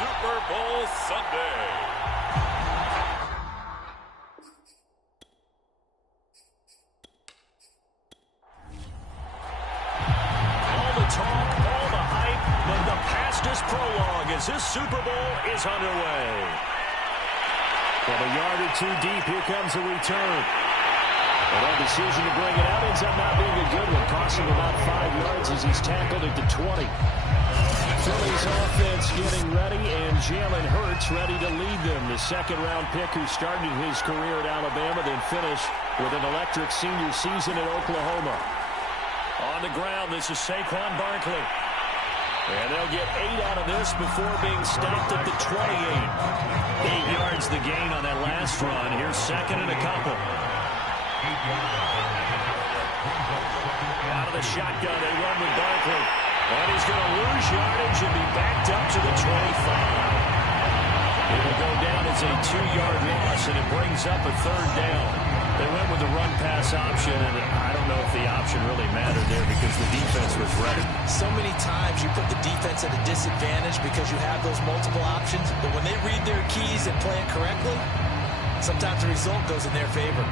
Super Bowl Sunday. All the talk, all the hype, but the fastest prologue as this Super Bowl is underway. From a yard or two deep, here comes a return. And that decision to bring it out ends up not being a good one. Costs him about 5 yards as he's tackled at the 20. Philly's offense getting ready, and Jalen Hurts ready to lead them. The second-round pick who started his career at Alabama, then finished with an electric senior season at Oklahoma. On the ground, this is Saquon Barkley. And they'll get 8 out of this before being stopped at the 28. 8 yards the gain on that last run. Here's second and a couple. Out of the shotgun, they run with Barkley. And he's going to lose yardage and be backed up to the 25. It'll go down as a 2-yard loss, and it brings up a third down. They went with the run-pass option, and I don't know if the option really mattered there because the defense was ready. So many times you put the defense at a disadvantage because you have those multiple options, but when they read their keys and play it correctly, sometimes the result goes in their favor.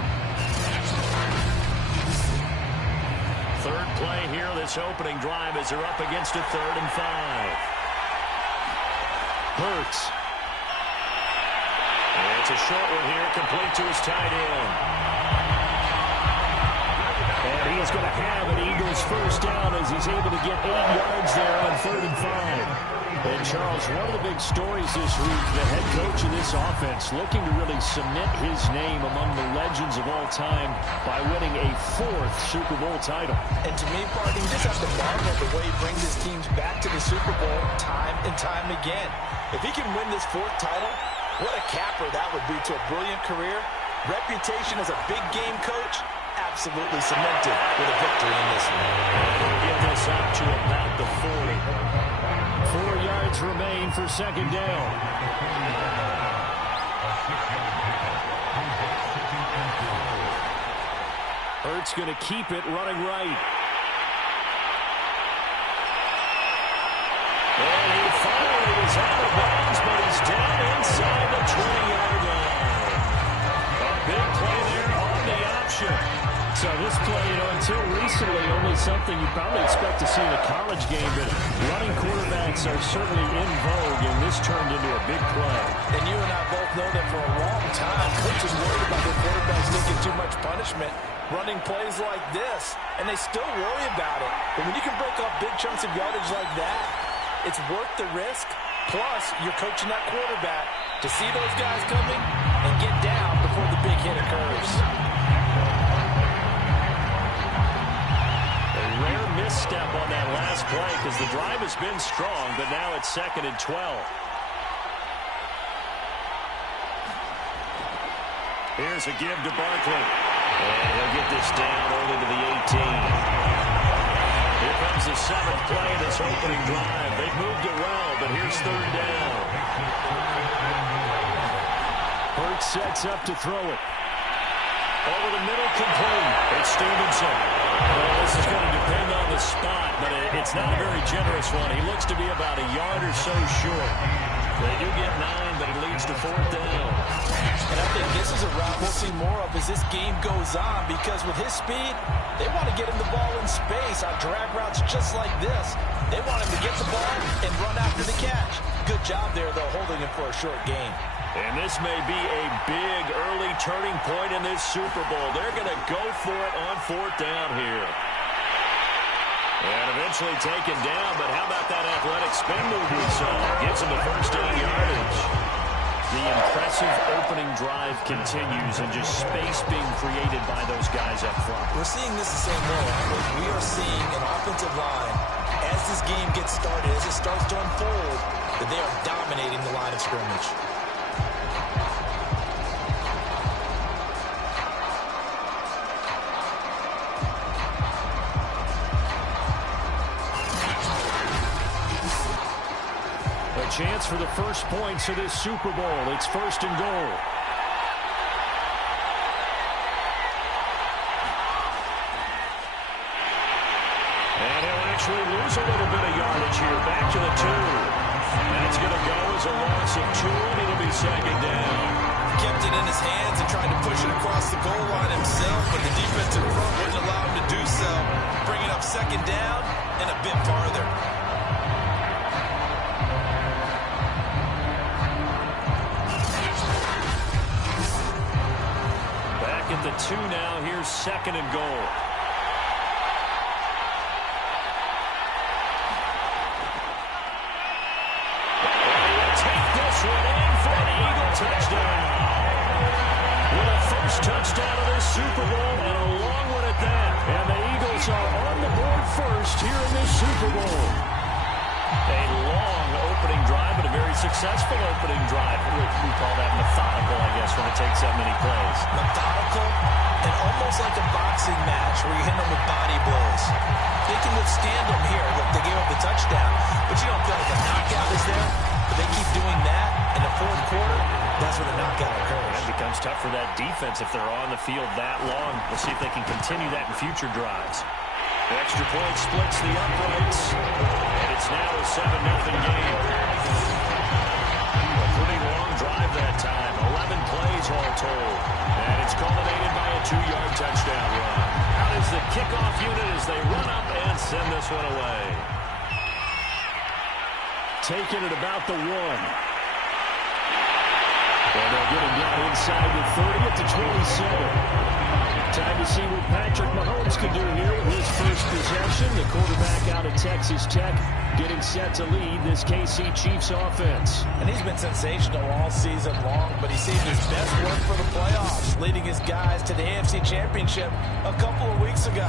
Third play here, this opening drive as they're up against a 3rd and 5. Hurts. It's a short one here, complete to his tight end. And he's going to have an Eagles first down as he's able to get 8 yards there on 3rd and 5. And, Charles, one of the big stories this week, the head coach of this offense looking to really cement his name among the legends of all time by winning a 4th Super Bowl title. And to me, Party, you just have to marvel the way he brings his teams back to the Super Bowl time and time again. If he can win this 4th title, what a capper that would be to a brilliant career. Reputation as a big game coach, absolutely cemented with a victory in this one. Get this up to about the 40. 4 yards remain for second down. Hurts going to keep it running right. And he finally is out of bounds, but he's down inside the 20-yard line. A big play there on the option. So this play, until recently, only something you probably expect to see in a college game, but running quarterbacks are certainly in vogue, and this turned into a big play. And you and I both know that for a long time, coaches worried about their quarterbacks taking too much punishment, running plays like this, and they still worry about it. But when you can break off big chunks of yardage like that, it's worth the risk. Plus, you're coaching that quarterback to see those guys coming and get down before the big hit occurs. Rare misstep on that last play because the drive has been strong, but now it's 2nd and 12. Here's a give to Barkley. And he'll get this down only to the 18. Here comes the 7th play of this opening drive. They've moved it well, but here's 3rd down. Hurts sets up to throw it. Over the middle, complete. It's Stevenson. Well, this is going to depend on the spot, but it's not a very generous one. He looks to be about a yard or so short. They do get 9, but it leads to 4th down. And I think this is a route we'll see more of as this game goes on, because with his speed, they want to get him the ball in space on drag routes just like this. They want him to get the ball and run after the catch. Good job there, though, holding him for a short gain. And this may be a big early turning point in this Super Bowl. They're going to go for it on 4th down here. And eventually taken down, but how about that athletic spin move we saw? Gives him the first down yardage. The impressive opening drive continues, and just space being created by those guys up front. We're seeing this the same way, aren't we? We are seeing an offensive line, as this game gets started, as it starts to unfold, that they are dominating the line of scrimmage. Chance for the first points of this Super Bowl. It's 1st and goal. And he'll actually lose a little bit of yardage here. Back to the 2. That's going to go as a offensive tool, and it'll be second down. Kept it in his hands and tried to push it across the goal line himself, but the defensive front wouldn't allow him to do so. Bringing up second down and a bit farther. Back at the 2 now. Here's second and goal. Touchdown. With a first touchdown of this Super Bowl, and a long one at that. And the Eagles are on the board first here in this Super Bowl. A long opening drive, but a very successful opening drive. We call that methodical, I guess, when it takes that many plays. Methodical and almost like a boxing match where you hit them with body blows. They can withstand them here. Look, they gave up the touchdown, but you don't feel like a knockout is there. But they keep doing that in the fourth quarter. That's when the knockout occurs. It becomes tough for that defense if they're on the field that long. We'll see if they can continue that in future drives. The extra point splits the uprights, and it's now a 7-0 game. A pretty long drive that time, 11 plays all told. And it's culminated by a 2-yard touchdown run. Out is the kickoff unit as they run up and send this one away. Taking it about the 1. And they'll get him down inside the 30 at the 27. Time to see what Patrick Mahomes can do here with his first possession. The quarterback out of Texas Tech getting set to lead this KC Chiefs offense. And he's been sensational all season long, but he saved his best work for the playoffs, leading his guys to the AFC Championship a couple of weeks ago.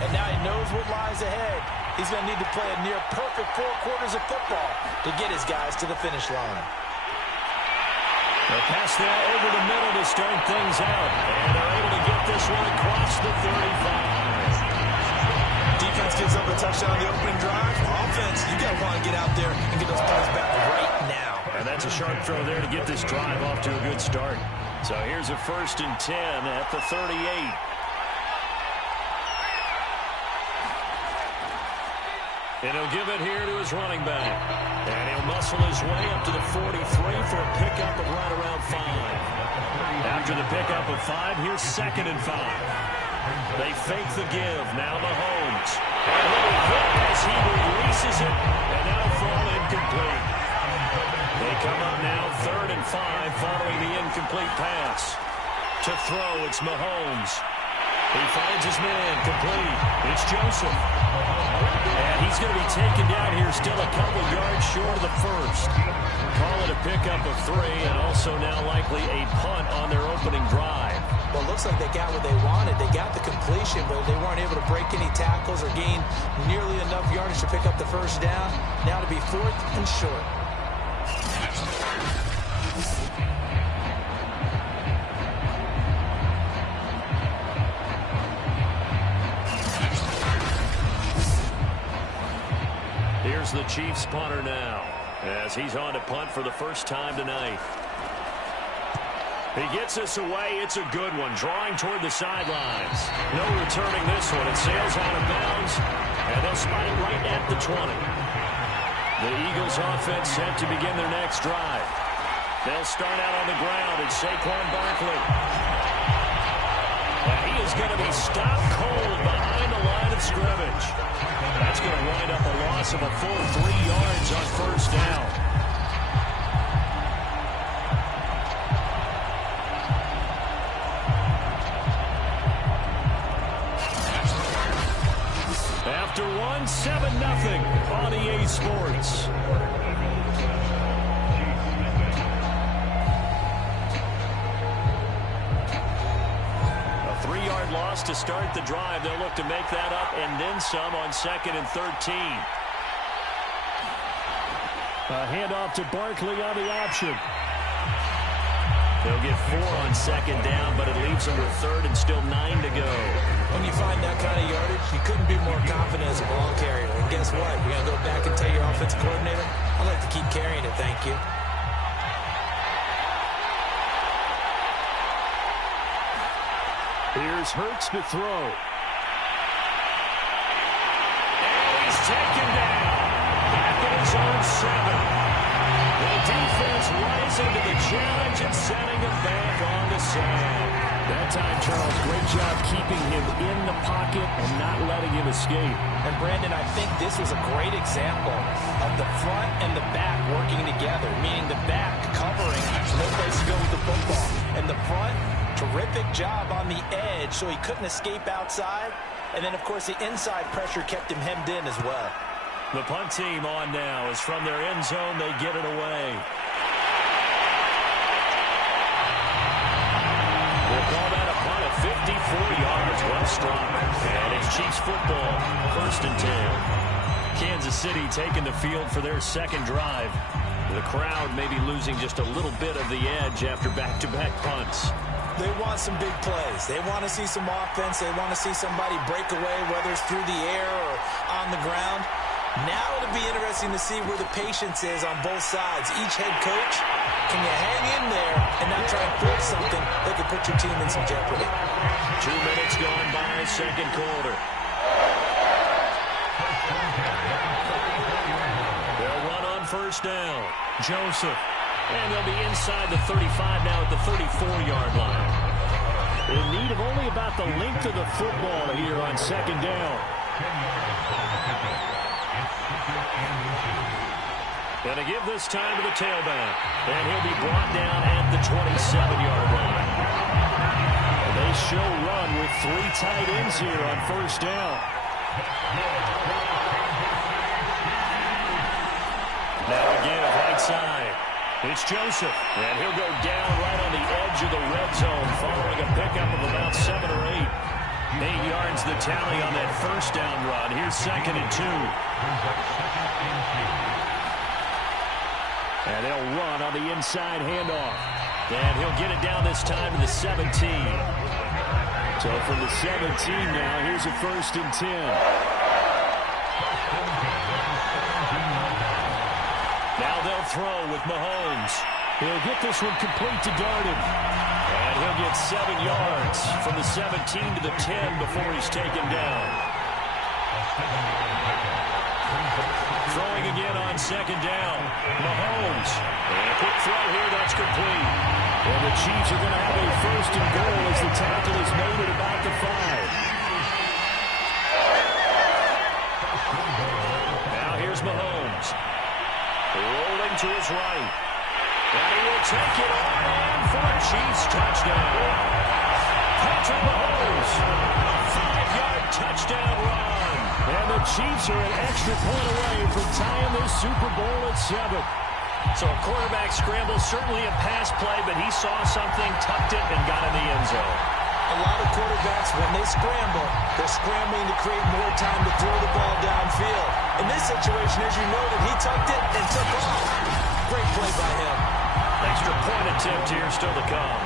And now he knows what lies ahead. He's going to need to play a near-perfect 4 quarters of football to get his guys to the finish line. They'll pass that over the middle to start things out. And they're able to get this one across the 35. Defense gives up a touchdown on the opening drive. Offense, you got to want to get out there and get those points back right now. And that's a sharp throw there to get this drive off to a good start. So here's a 1st and 10 at the 38. And he'll give it here to his running back. And he'll muscle his way up to the 43 for a pickup of right around 5. After the pickup of 5, here's 2nd and 5. They fake the give. Now Mahomes. And he'll hit as he releases it. And that'll fall incomplete. They come up now 3rd and 5 following the incomplete pass. To throw, it's Mahomes. He finds his man, complete. It's Joseph. And he's going to be taken down here, still a couple yards short of the first. Call it a pickup of 3, and also now likely a punt on their opening drive. Well, it looks like they got what they wanted. They got the completion, but they weren't able to break any tackles or gain nearly enough yardage to pick up the first down. Now to be 4th and short. Here's the Chiefs punter now, as he's on to punt for the first time tonight. He gets this away. It's a good one, drawing toward the sidelines. No returning this one. It sails out of bounds, and they'll spot it right at the 20. The Eagles offense set to begin their next drive. They'll start out on the ground. It's Saquon Barkley. And he is going to be stopped cold behind the line of scrimmage. That's going to wind up a loss of a full 3 yards on first down. After 1, 7-0 on EA Sports. A 3-yard loss to start the drive. They'll look to make that up and then some on 2nd and 13. A handoff to Barkley on the option. They'll get 4 on 2nd down, but it leaves them with 3rd and still 9 to go. When you find that kind of yardage, you couldn't be more confident as a ball carrier. And guess what? You're going to go back and tell your offensive coordinator, I'd like to keep carrying it, thank you. Here's Hurts to throw. And he's taken down. Back at his own 7. The defense Sam. That time, Charles, great job keeping him in the pocket and not letting him escape. And, Brandon, I think this was a great example of the front and the back working together, meaning the back covering, no place to go with the football. And the front, terrific job on the edge so he couldn't escape outside. And then, of course, the inside pressure kept him hemmed in as well. The punt team on now is from their end zone. They get it away. We'll call that a punt of 54 yards. Well struck. And it's Chiefs football, 1st and 10. Kansas City taking the field for their second drive. The crowd may be losing just a little bit of the edge after back-to-back punts. They want some big plays. They want to see some offense. They want to see somebody break away, whether it's through the air or on the ground. Now it'll be interesting to see where the patience is on both sides. Each head coach, can you hang in there and not try and force something that could put your team in some jeopardy? 2 minutes gone by, second quarter. They'll run on first down. Joseph. And they'll be inside the 35 now at the 34-yard line. In need of only about the length of the football here on second down. And to give this time to the tailback. And he'll be brought down at the 27-yard line. And they show run with 3 tight ends here on first down. Now again, right side. It's Joseph. And he'll go down right on the edge of the red zone following a pickup of about 7 or 8. 8 yards the tally on that first down run. Here's 2nd and 2. And they'll run on the inside handoff. And he'll get it down this time to the 17. So from the 17 now, here's a 1st and 10. Now they'll throw with Mahomes. He'll get this one complete to Darden. And he'll get 7 yards from the 17 to the 10 before he's taken down. Throwing again on second down. Mahomes. And a quick throw here, that's complete. And the Chiefs are going to have a 1st and goal as the tackle is made at about the 5. Now here's Mahomes. Rolling to his right. And he will take it on in for a Chiefs touchdown. Patrick Mahomes. A 5-yard touchdown run. And the Chiefs are an extra point away from tying this Super Bowl at 7. So a quarterback scramble, certainly a pass play, but he saw something, tucked it, and got in the end zone. A lot of quarterbacks, when they scramble, they're scrambling to create more time to throw the ball downfield. In this situation, as you noted, he tucked it and took off. Great play by him. Extra point attempt here still to come.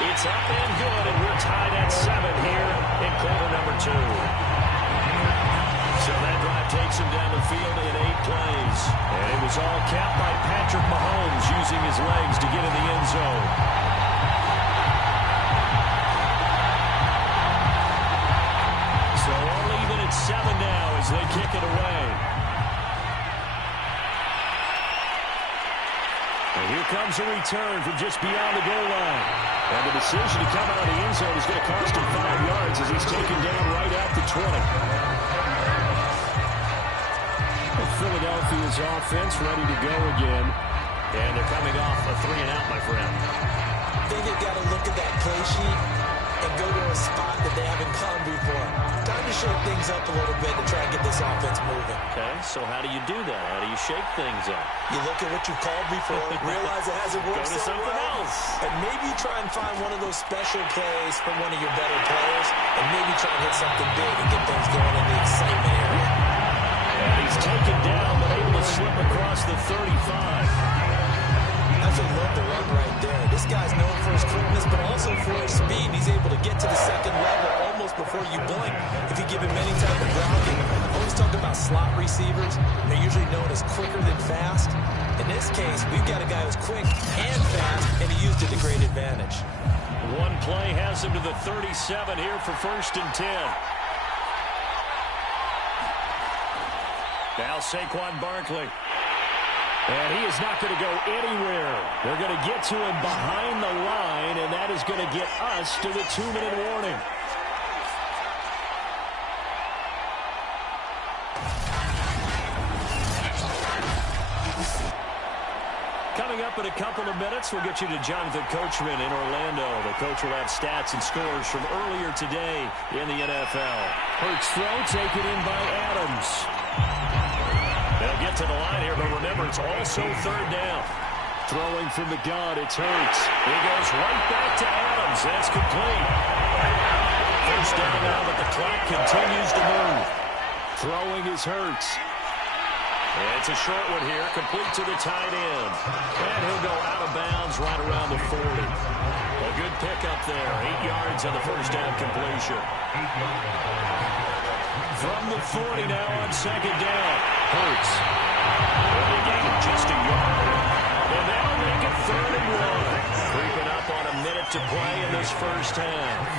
It's up and good, and we're tied at 7 here in quarter number 2. So that drive takes him down the field in 8 plays. And it was all capped by Patrick Mahomes using his legs to get in the end zone. So all even at 7 now as they kick it away. And here comes a return from just beyond the goal line. And the decision to come out of the end zone is going to cost him 5 yards as he's taken down right at the 20. Philadelphia's offense ready to go again. And they're coming off a 3-and-out, my friend. I think they've got to look at that play sheet and go to a spot that they haven't gone before. Time to shake things up a little bit to try and get this offense moving. Okay, so how do you do that? How do you shake things up? You look at what you called before, realize it hasn't worked Go to so something well, else. and maybe try and find one of those special plays from one of your better players, and maybe try and hit something big and get things going in the excitement area. And he's taken down, but able to slip across the 35. I just love the run right there. This guy's known for his quickness, but also for his speed. He's able to get to the second level almost before you blink if you give him any type of grounding. Always talk about slot receivers. They're usually known as quicker than fast. In this case, we've got a guy who's quick and fast, and he used it to great advantage. One play has him to the 37 here for 1st and 10. Now Saquon Barkley. And he is not going to go anywhere. They're going to get to him behind the line, and that is going to get us to the 2-minute warning. Coming up in a couple of minutes, we'll get you to Jonathan Coachman in Orlando. The coach will have stats and scores from earlier today in the NFL. Hurts throw taken in by Adams. They'll get to the line here, but remember, it's also third down. Throwing from the gun, it's Hurts. He goes right back to Adams. That's complete. First down now, but the clock continues to move. Throwing is Hurts. It's a short one here, complete to the tight end. And he'll go out of bounds right around the 40. A good pickup there, 8 yards on the first down completion. From the 40 now on second down. Hurts. They gain just a yard. And that'll make it 3rd and 1. Creeping up on a minute to play in this first half.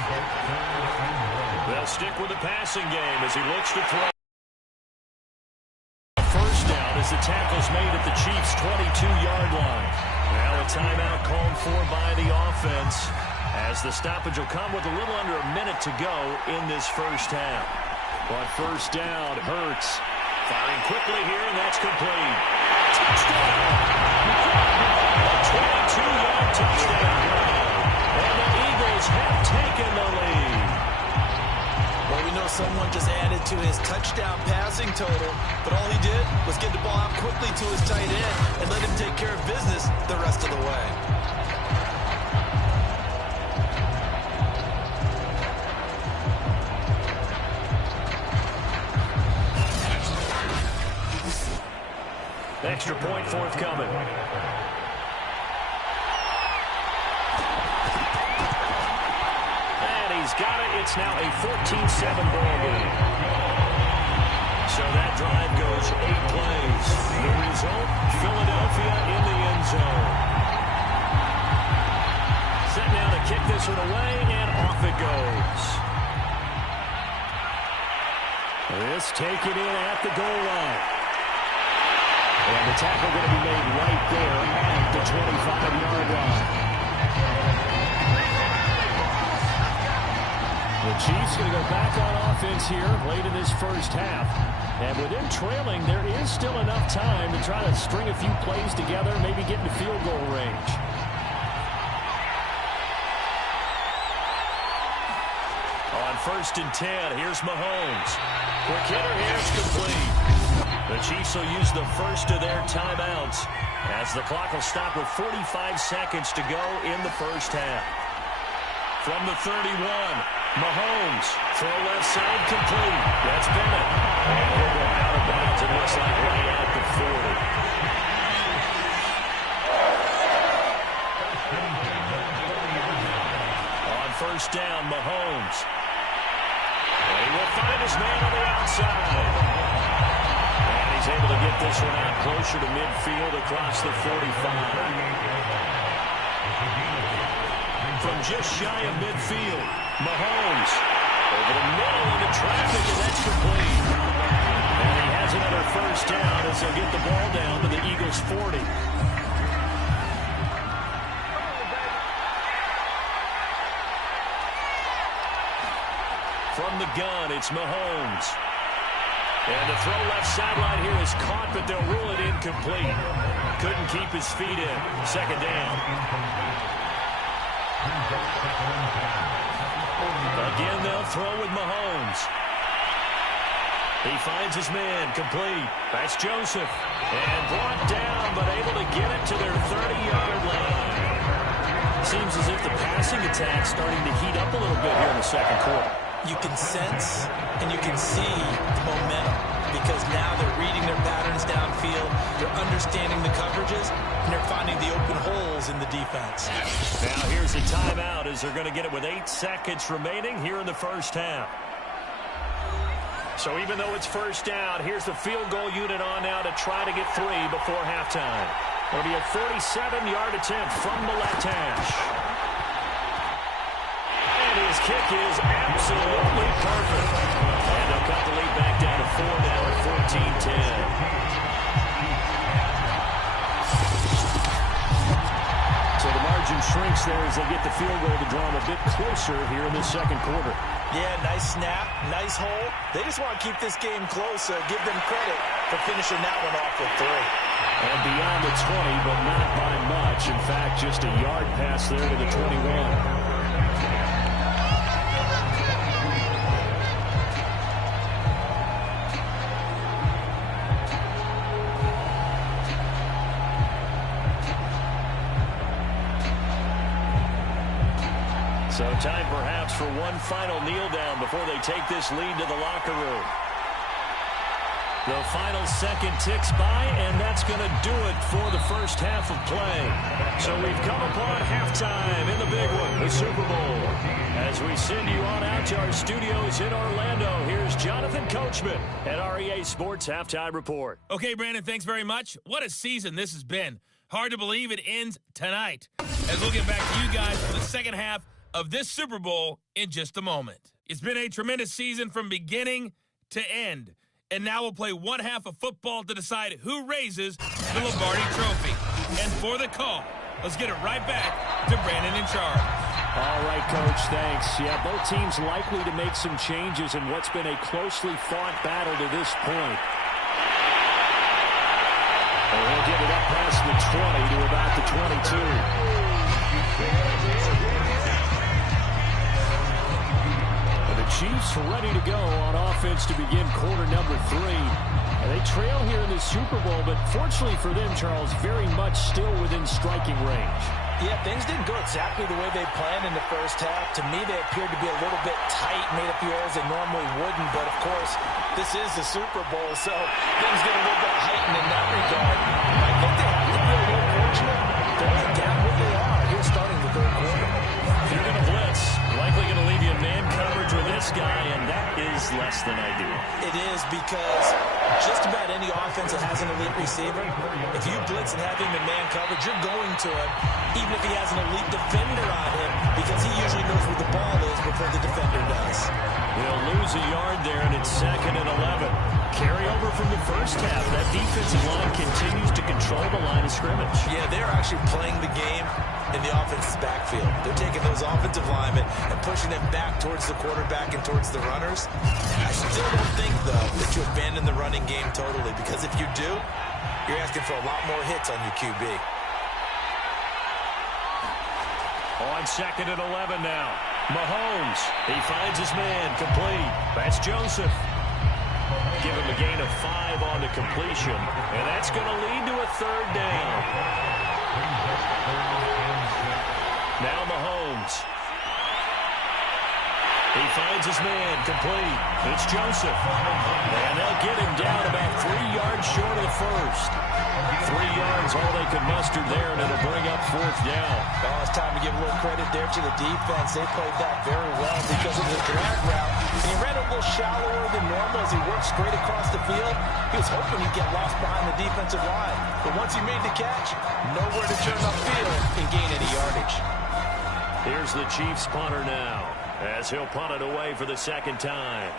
They'll stick with the passing game as he looks to throw. As the tackle's made at the Chiefs' 22-yard line. Now a timeout called for by the offense as the stoppage will come with a little under a minute to go in this first half. On first down, Hurts. Firing quickly here, and that's complete. Touchdown! A 22-yard touchdown. And the Eagles have taken the lead. Well, we know someone just added to his touchdown passing total, but all he did was get the ball out quickly to his tight end and let him take care of business the rest of the way. Extra point forthcoming. He's got it. It's now a 14-7 ball game. So that drive goes 8 plays. The result, Philadelphia in the end zone. Set now to kick this one away, and off it goes. This taken in at the goal line. And the tackle going to be made right there at the 25-yard line. The Chiefs going to go back on offense here late in this first half. And with them trailing, there is still enough time to try to string a few plays together, maybe get into field goal range. On 1st and 10, here's Mahomes. Quick hitter here, it's complete. The Chiefs will use the first of their timeouts as the clock will stop with 45 seconds to go in the first half. From the 31, Mahomes, throw left side, complete. That's Bennett. And he'll go out of bounds, it looks like right at the 40. On first down, Mahomes. And he will find his man on the outside. And he's able to get this one out closer to midfield across the 45. From just shy of midfield, Mahomes over the middle into traffic, and that's complete. And he has another first down as they'll get the ball down to the Eagles' 40. From the gun, it's Mahomes. And the throw left sideline here is caught, but they'll rule it incomplete. Couldn't keep his feet in. Second down. Again, they'll throw with Mahomes. He finds his man, complete. That's Joseph. And brought down, but able to get it to their 30-yard line. Seems as if the passing attack's starting to heat up a little bit here in the second quarter. You can sense and you can see the momentum because now they're reading their patterns downfield, they're understanding the coverages, and they're finding the open holes in the defense. Now here's a timeout as they're going to get it with 8 seconds remaining here in the first half. So even though it's first down, here's the field goal unit on now to try to get 3 before halftime. It'll be a 47-yard attempt from the left hash. His kick is absolutely perfect. And they'll cut the lead back down to 4 now at 14-10. shrinks there as they get the field goal to draw them a bit closer here in this second quarter. Yeah, nice snap, nice hole. They just want to keep this game close, so give them credit for finishing that one off with 3. And beyond the 20, but not by much. In fact, just a yard pass there to the 21. So time perhaps for one final kneel down before they take this lead to the locker room. The final second ticks by, and that's going to do it for the first half of play. So we've come upon halftime in the big one, the Super Bowl. As we send you on out to our studios in Orlando, here's Jonathan Coachman at REA Sports Halftime Report. Okay, Brandon, thanks very much. What a season this has been. Hard to believe it ends tonight. As we'll get back to you guys for the second half of this Super Bowl in just a moment. It's been a tremendous season from beginning to end. And now we'll play one half of football to decide who raises the Lombardi Trophy. And for the call, let's get it right back to Brandon in charge. All right, Coach, thanks. Yeah, both teams likely to make some changes in what's been a closely fought battle to this point. And we'll get it up past the 20 to about the 22. Chiefs ready to go on offense to begin quarter number 3. They trail here in the Super Bowl, but fortunately for them, Charles, very much still within striking range. Yeah, things didn't go exactly the way they planned in the first half. To me, they appeared to be a little bit tight, made a few errors they normally wouldn't. But, of course, this is the Super Bowl, so things get a little bit heightened in that regard. I think they have to be a little fortunate. They're only down where they are here starting the third quarter. If you're going to blitz, likely going to leave you in man coverage with this guy, and that is less than ideal. It is, because just about any offense that has an elite receiver, if you blitz and have him in man coverage, you're going to him, even if he has an elite defender on him, because he usually knows where the ball is before the defender does. He'll lose a yard there, and it's 2nd and 11. Carry over from the first half. That defensive line continues to control the line of scrimmage. Yeah, they're actually playing the game in the offense's backfield. They're taking those offensive linemen and pushing them back towards the quarterback and towards the runners. I still don't think, though, that you abandon the running game totally, because if you do, you're asking for a lot more hits on your QB. On 2nd and 11 now. Mahomes, he finds his man, complete. That's Joseph. Give him a gain of 5 on the completion, and that's going to lead to a 3rd down. Now Mahomes. He finds his man, complete. It's Joseph. And they'll get him down about 3 yards short of the first. 3 yards, all they could muster there, and it'll bring up 4th down. Oh, it's time to give a little credit there to the defense. They played that very well because of the drag route. And he ran a little shallower than normal as he worked straight across the field. He was hoping he'd get lost behind the defensive line. But once he made the catch, nowhere to turn upfield and gain any yardage. Here's the Chiefs punter now, as he'll punt it away for the 2nd time.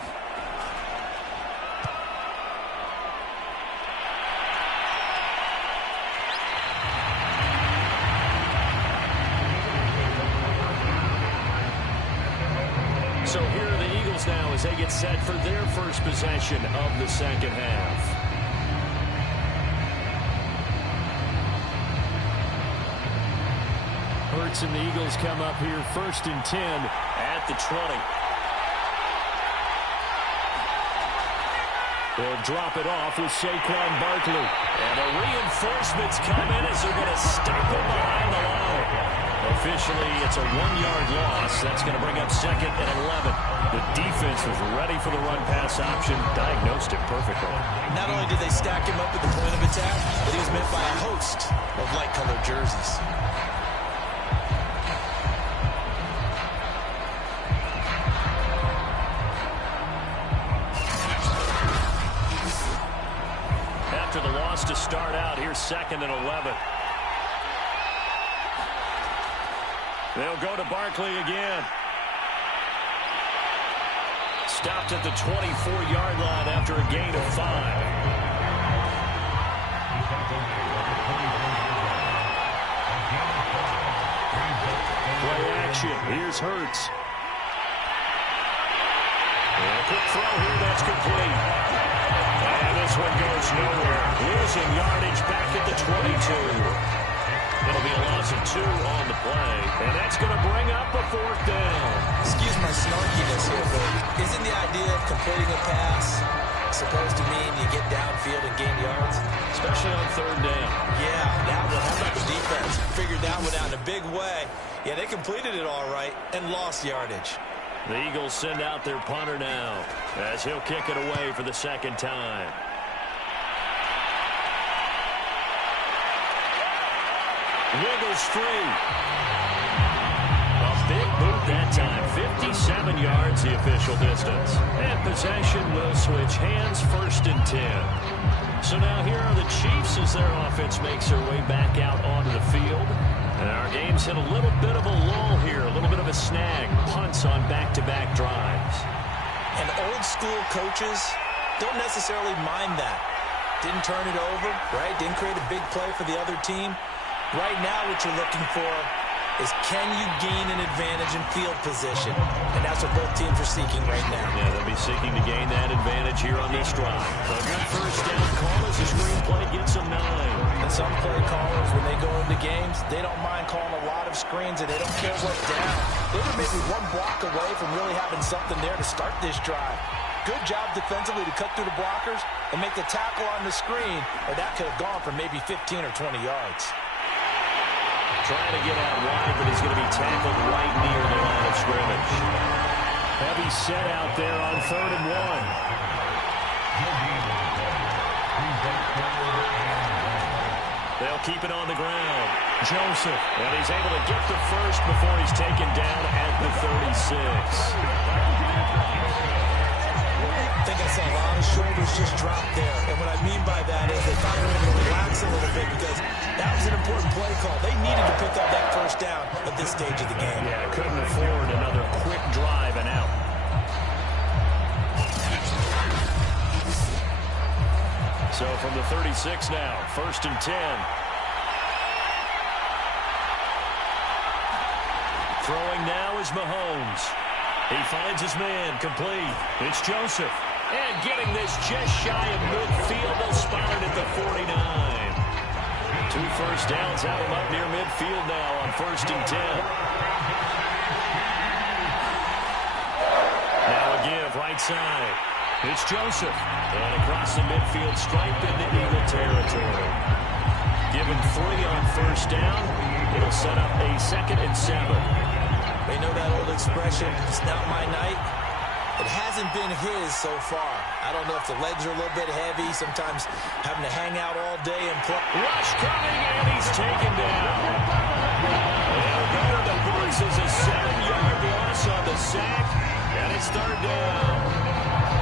So here are the Eagles now as they get set for their first possession of the second half. Hurts and the Eagles come up here 1st and 10 at the 20. They'll drop it off with Saquon Barkley. And the reinforcements come in as they're going to stop him behind the line. Officially, it's a 1-yard loss. That's going to bring up 2nd and 11. The defense was ready for the run-pass option, diagnosed it perfectly. Not only did they stack him up at the point of attack, but he was met by a host of light-colored jerseys. After the loss to start out, here's 2nd and 11. They'll go to Barkley again. Stopped at the 24-yard line after a gain of 5. Here's Hurts. And a quick throw here, that's complete. And this one goes nowhere. Losing yardage back at the 22. It'll be a loss of 2 on the play. And that's going to bring up a 4th down. Excuse my snarkiness here, but isn't the idea of completing a pass supposed to mean you get downfield and gain yards? Especially on 3rd down. Yeah, now how about the defense? Figured that one out in a big way. Yeah, they completed it all right and lost yardage. The Eagles send out their punter now as he'll kick it away for the 2nd time. Wiggles free. A big boot that time. 57 yards the official distance. And possession will switch hands, 1st and 10. So now here are the Chiefs as their offense makes their way back out onto the field. And our game's hit a little bit of a lull here, a little bit of a snag. Punts on back-to-back drives. And old school coaches don't necessarily mind that. Didn't turn it over, right? Didn't create a big play for the other team. Right now what you're looking for is can you gain an advantage in field position? And that's what both teams are seeking right now. Yeah, they'll be seeking to gain that advantage here on this drive. A good 1st down call as the screenplay gets them 9. And some play callers, when they go into games, they don't mind calling a lot of screens and they don't care what's down. They were maybe 1 block away from really having something there to start this drive. Good job defensively to cut through the blockers and make the tackle on the screen, or that could have gone for maybe 15 or 20 yards. Trying to get out wide, but he's going to be tackled right near the line of scrimmage. Heavy set out there on 3rd and 1. They'll keep it on the ground. Joseph. And he's able to get the first before he's taken down at the 36. I think I saw a lot of shoulders just drop there. And what I mean by that is they finally were able to relax a little bit because that was an important play call. They needed to pick up that 1st down at this stage of the game. Yeah, couldn't afford another quick drive and out. So from the 36 now, 1st and 10. Throwing now is Mahomes. He finds his man, complete. It's Joseph. And getting this just shy of midfield. They'll spot it at the 49. 2 first downs have him up near midfield now on 1st and 10. Now a give right side. It's Joseph. And across the midfield stripe into Eagle territory. Give him 3 on 1st down. It'll set up a 2nd and 7. They know that old expression, it's not my night. It hasn't been his so far. I don't know if the legs are a little bit heavy, sometimes having to hang out all day and play. Rush coming, and he's taken down. And there the boys is a 7-yard loss on the sack, and it's 3rd down.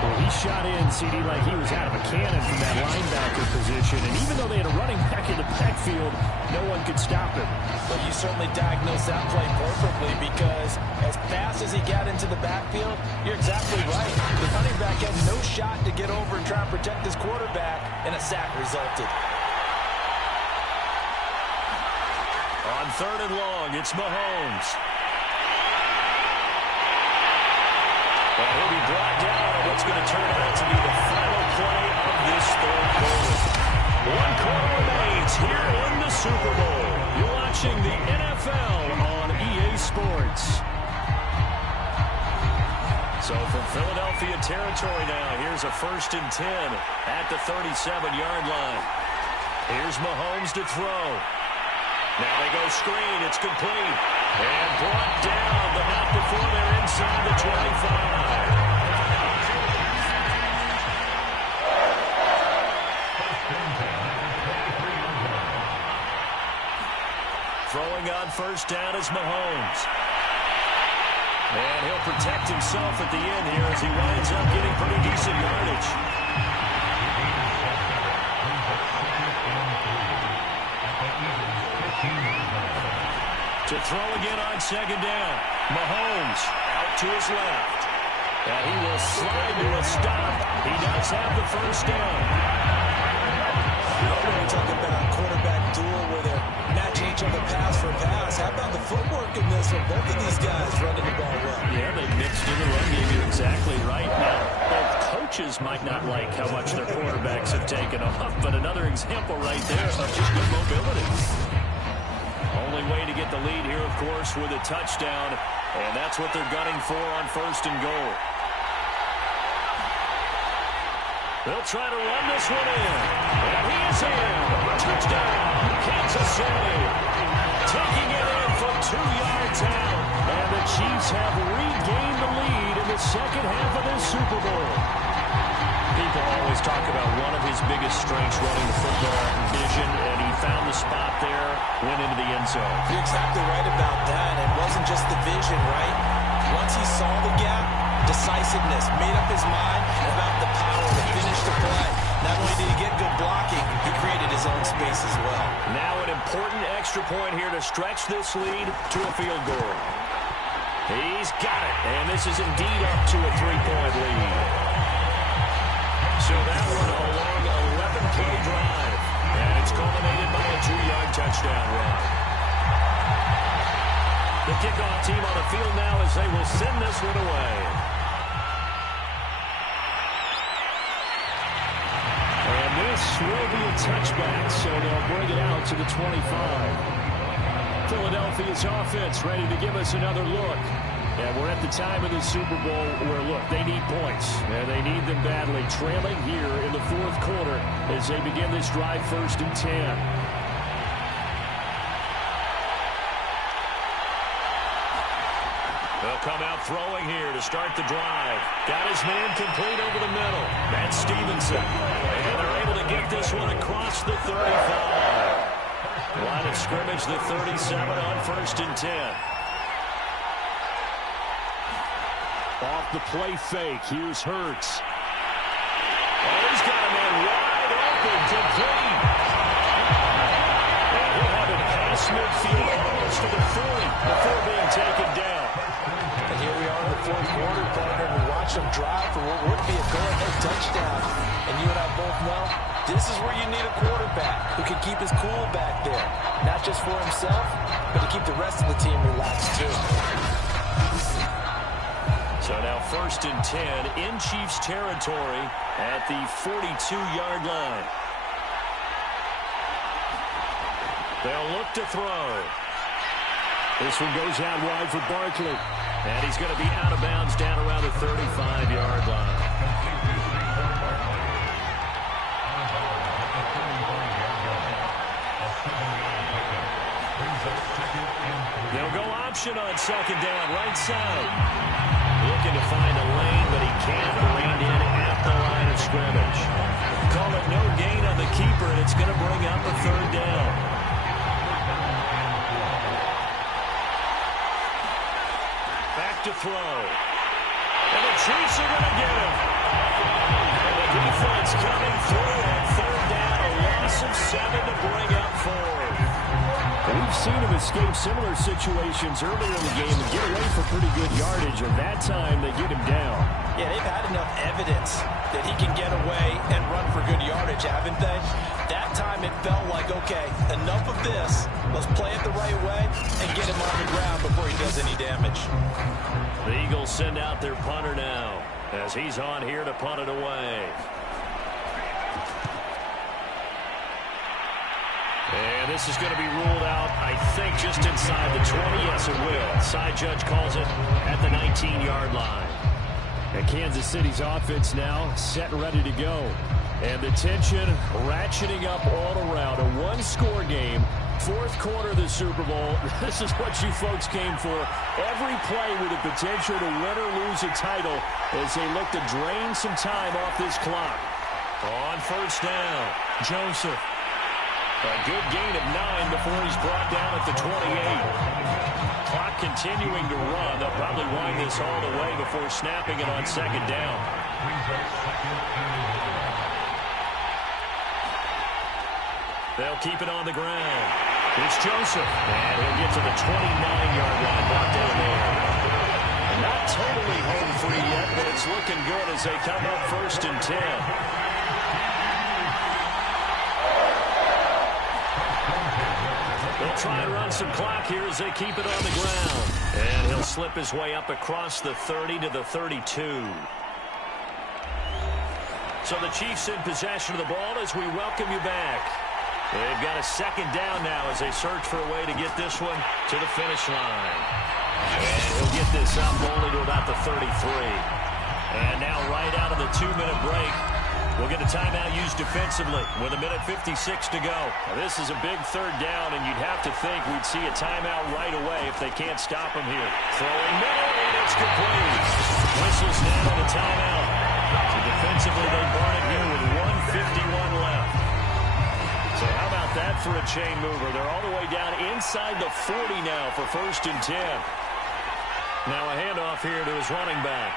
Well, he shot in, CD, like he was out of a cannon from that linebacker position. And even though they had a running back in the backfield, no one could stop him. But you certainly diagnosed that play perfectly because as fast as he got into the backfield, you're exactly right. The running back had no shot to get over and try and protect his quarterback, and a sack resulted. On 3rd and long, it's Mahomes. And he'll be brought down on what's going to turn out to be the final play of this 3rd quarter. 1 quarter remains here in the Super Bowl. You're watching the NFL on EA Sports. So from Philadelphia territory now, here's a 1st and 10 at the 37-yard line. Here's Mahomes to throw. Now they go screen. It's complete. And brought down, but not before they're inside the 25. Throwing on 1st down is Mahomes. And he'll protect himself at the end here as he winds up getting pretty decent yardage. To throw again on 2nd down. Mahomes out to his left. And he will slide to a stop. He does have the 1st down. You know, when we talk about quarterback duel where they're matching each other pass for pass, how about the footwork in this one. Both of these guys running the ball well. Yeah, they mixed in the run game. You're exactly right. Now, both coaches might not like how much their quarterbacks have taken off, but another example right there of just good mobility. Only way to get the lead here, of course, with a touchdown, and that's what they're gunning for on 1st and goal. They'll try to run this one in. And he is in. Touchdown, Kansas City. Taking it in from 2 yards out. And the Chiefs have regained the lead in the second half of this Super Bowl. People always talk about one of his biggest strengths running the football, vision, and he found the spot there, went into the end zone. You're exactly right about that. It wasn't just the vision, right? Once he saw the gap, decisiveness, made up his mind about the power to finish the play. Not only did he get good blocking, he created his own space as well. Now an important extra point here to stretch this lead to a field goal. He's got it, and this is indeed up to a 3-point lead. So that one a long 11-play drive, and it's culminated by a 2-yard touchdown run. The kickoff team on the field now as they will send this one away. And this will be a touchback, so they'll bring it out to the 25. Philadelphia's offense ready to give us another look. And we're at the time of the Super Bowl where, look, they need points. And they need them badly. Trailing here in the 4th quarter as they begin this drive 1st and 10. They'll come out throwing here to start the drive. Got his man complete over the middle. That's Stevenson. And they're able to get this one across the 35. Line of scrimmage, the 37 on 1st and 10. Off the play fake, here's Hurts. Oh, he's got a man wide open, complete. And he'll have it past midfield almost to the 40 before being taken down. And here we are in the 4th quarter, partner, and we watch them drive for what would be a go-ahead touchdown. And you and I both know this is where you need a quarterback who can keep his cool back there. Not just for himself, but to keep the rest of the team relaxed too. So now 1st and 10 in Chiefs territory at the 42-yard line. They'll look to throw. This one goes out wide for Barkley. And he's going to be out of bounds down around the 35-yard line. They'll go option on 2nd down, right side. Looking to find a lane, but he can't. Reined in at the line of scrimmage. Call it no gain on the keeper, and it's going to bring up a 3rd down. Back to throw. And the Chiefs are going to get him. And the defense coming through on 3rd down. A loss of 7 to bring up 4. We've seen him escape similar situations earlier in the game and get away for pretty good yardage, and that time they get him down. Yeah, they've had enough evidence that he can get away and run for good yardage, haven't they? That time it felt like, okay, enough of this. Let's play it the right way and get him on the ground before he does any damage. The Eagles send out their punter now as he's on here to punt it away. And this is going to be ruled out, I think, just inside the 20. Yes, it will. Side judge calls it at the 19-yard line. And Kansas City's offense now set and ready to go. And the tension ratcheting up all around. A one-score game. 4th quarter of the Super Bowl. This is what you folks came for. Every play with the potential to win or lose a title as they look to drain some time off this clock. On 1st down, Joseph. A good gain of 9 before he's brought down at the 28. Clock continuing to run. They'll probably wind this all the way before snapping it on 2nd down. They'll keep it on the ground. It's Joseph. And he'll get to the 29-yard line. Brought down there. Not totally home free yet, but it's looking good as they come up 1st and 10. They'll try and run some clock here as they keep it on the ground. And he'll slip his way up across the 30 to the 32. So the Chiefs in possession of the ball as we welcome you back. They've got a second down now as they search for a way to get this one to the finish line. And he'll get this up only to about the 33. And now right out of the 2-minute break, we'll get a timeout used defensively with 1:56 to go. Now, this is a big third down, and you'd have to think we'd see a timeout right away if they can't stop him here. Throwing middle, and it's complete. Whistles down on the timeout. So defensively, they burn it here with 1:51 left. So how about that for a chain mover? They're all the way down inside the 40 now for 1st and 10. Now a handoff here to his running back.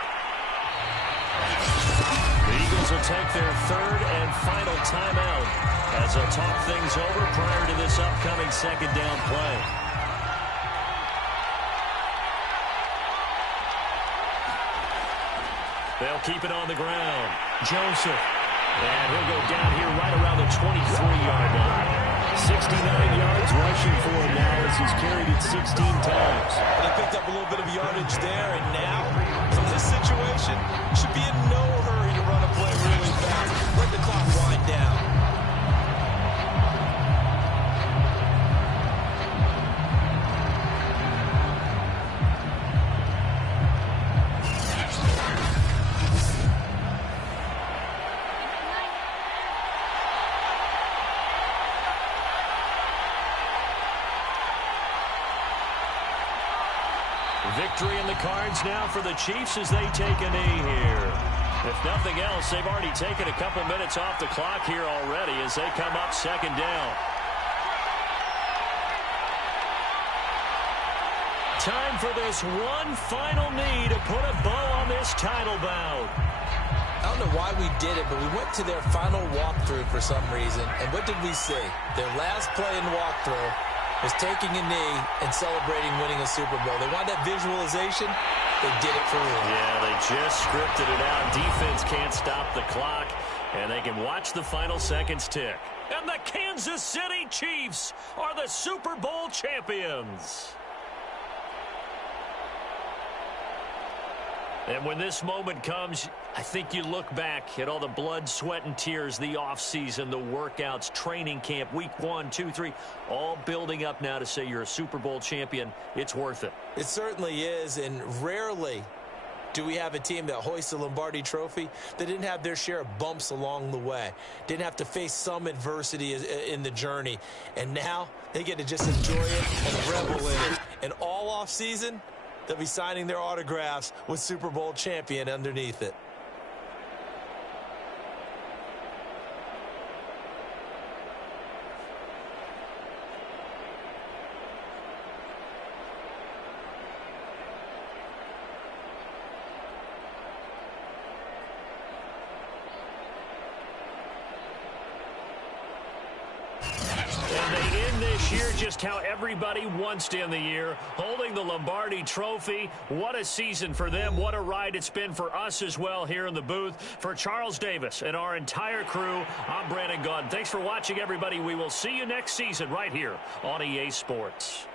The Eagles will take their third and final timeout as they'll talk things over prior to this upcoming second down play. They'll keep it on the ground. Joseph. And he'll go down here right around the 23-yard line. 69 yards rushing for him now as he's carried it 16 times. They picked up a little bit of yardage there, and now, from this situation, should be in no hurry to run a play really fast. Let the clock wind down. Victory in the cards now for the Chiefs as they take a knee here. If nothing else, they've already taken a couple minutes off the clock here already as they come up second down. Time for this one final knee to put a bow on this title bout. I don't know why we did it, but we went to their final walkthrough for some reason. And what did we see? Their last play in walkthrough was taking a knee and celebrating winning a Super Bowl. They want that visualization. They did it for real. Yeah, they just scripted it out. Defense can't stop the clock, and they can watch the final seconds tick. And the Kansas City Chiefs are the Super Bowl champions. And when this moment comes, I think you look back at all the blood, sweat, and tears, the offseason, the workouts, training camp, week 1, 2, 3, all building up now to say you're a Super Bowl champion. It's worth it. It certainly is, and rarely do we have a team that hoists the Lombardi Trophy that didn't have their share of bumps along the way, didn't have to face some adversity in the journey, and now they get to just enjoy it and revel in it. And all offseason, they'll be signing their autographs with Super Bowl champion underneath it. Just how everybody wants to end the year, holding the Lombardi Trophy. What a season for them. What a ride it's been for us as well here in the booth. For Charles Davis and our entire crew, I'm Brandon Gaudin. Thanks for watching, everybody. We will see you next season right here on EA Sports.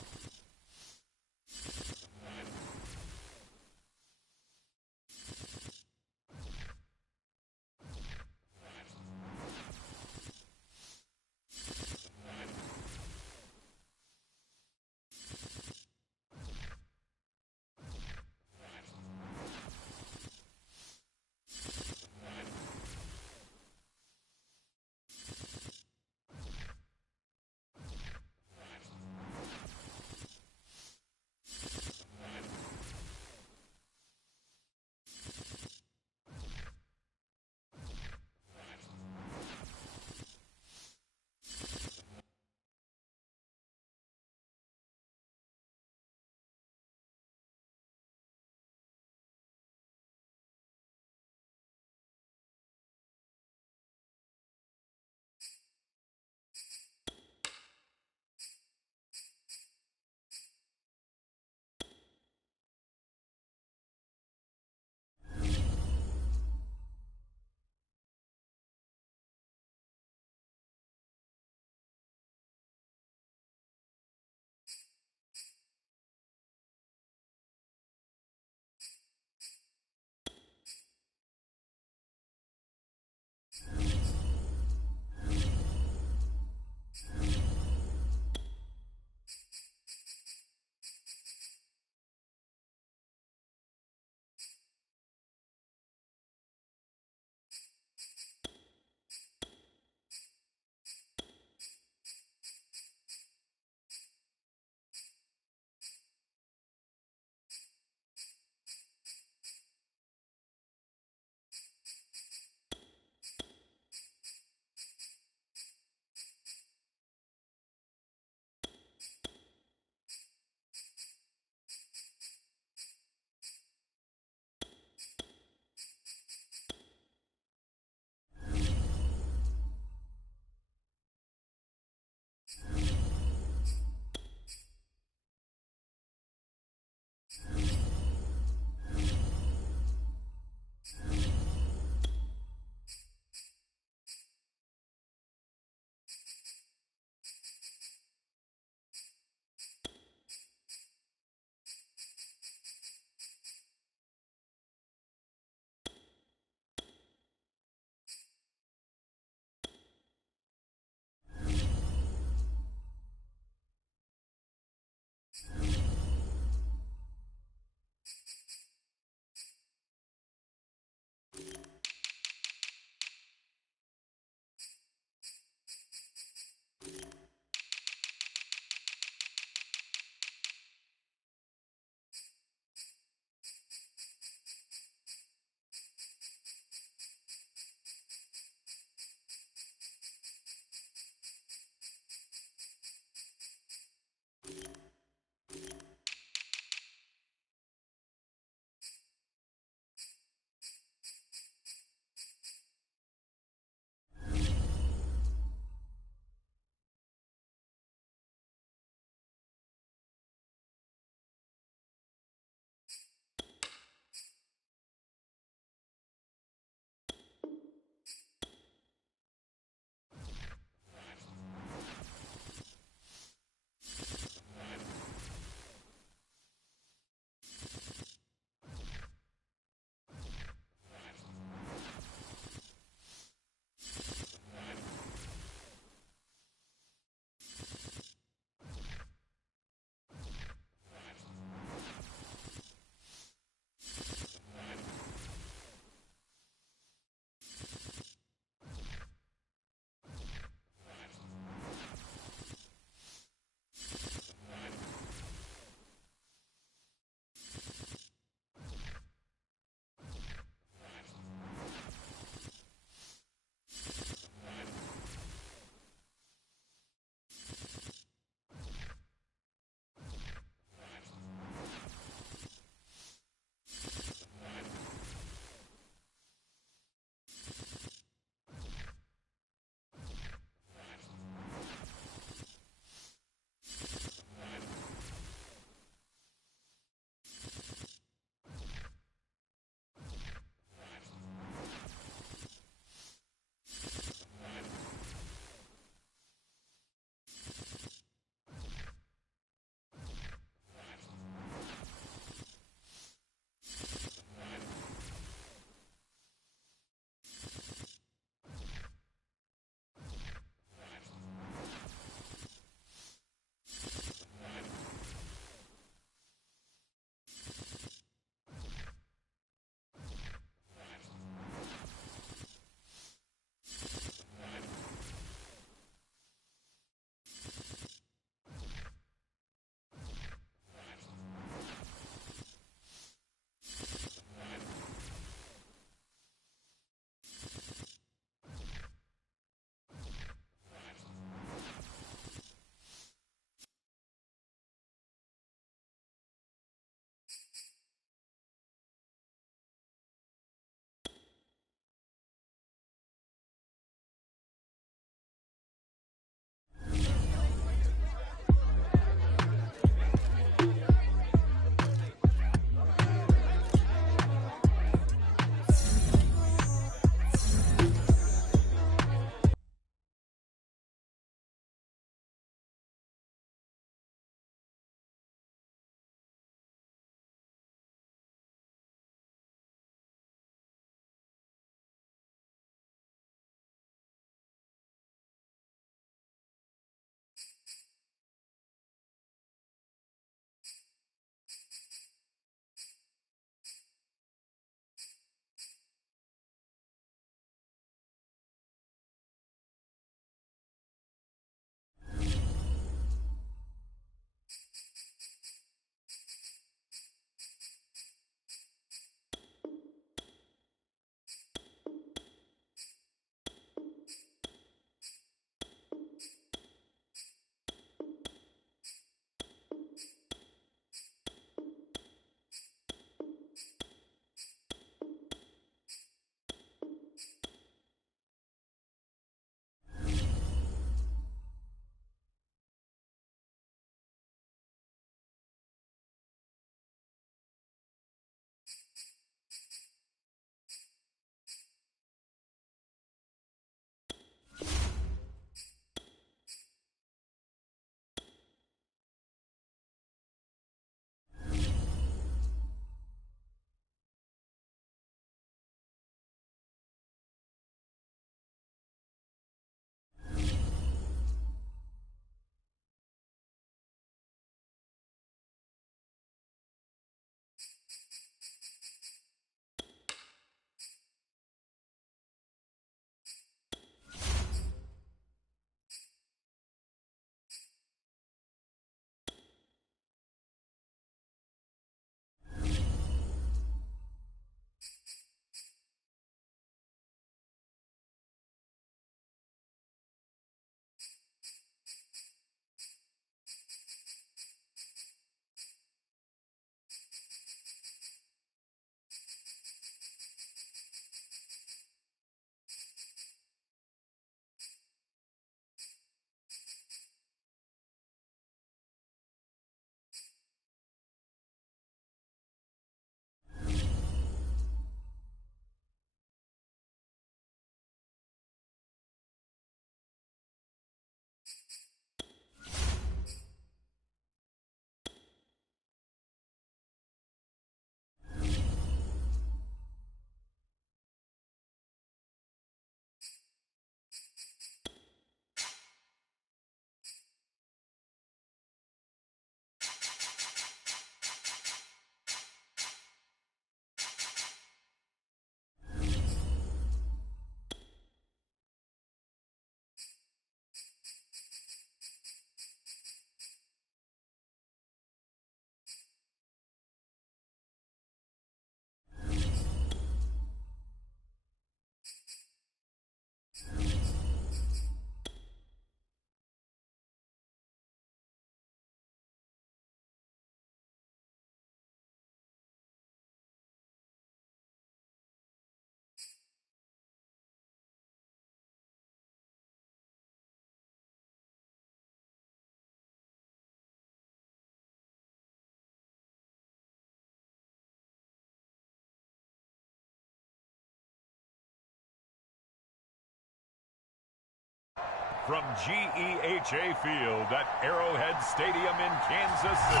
from GEHA Field at Arrowhead Stadium in Kansas City.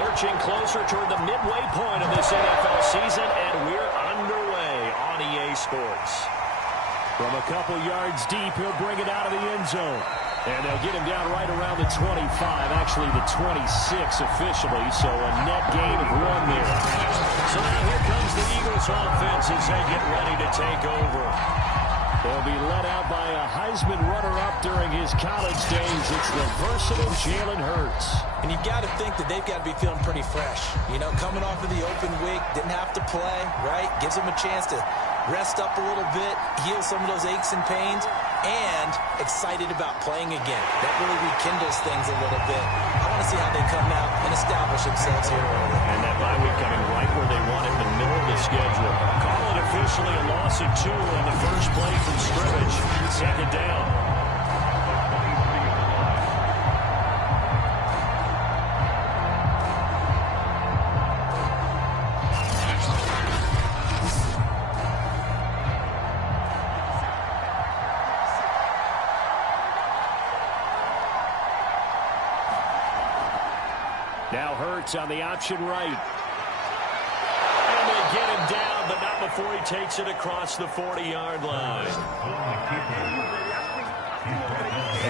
Lurching closer toward the midway point of this NFL season, and we're underway on EA Sports. From a couple yards deep, he'll bring it out of the end zone. And they'll get him down right around the 25, actually the 26 officially, so a net gain of 1 there. So now here comes the Eagles offense as they get ready to take over. They'll be led out by a Heisman runner-up during his college days. It's the versatile Jalen Hurts. And you've got to think that they've got to be feeling pretty fresh. You know, coming off of the open week, didn't have to play, right? Gives them a chance to rest up a little bit, heal some of those aches and pains, and excited about playing again. That really rekindles things a little bit. I want to see how they come out and establish themselves here early. And that bye week coming right where they want it in the middle of the schedule. Call it officially a loss of 2 on the first play from scrimmage. Second down. Now Hurts on the option right. And they get him down, but not before he takes it across the 40-yard line.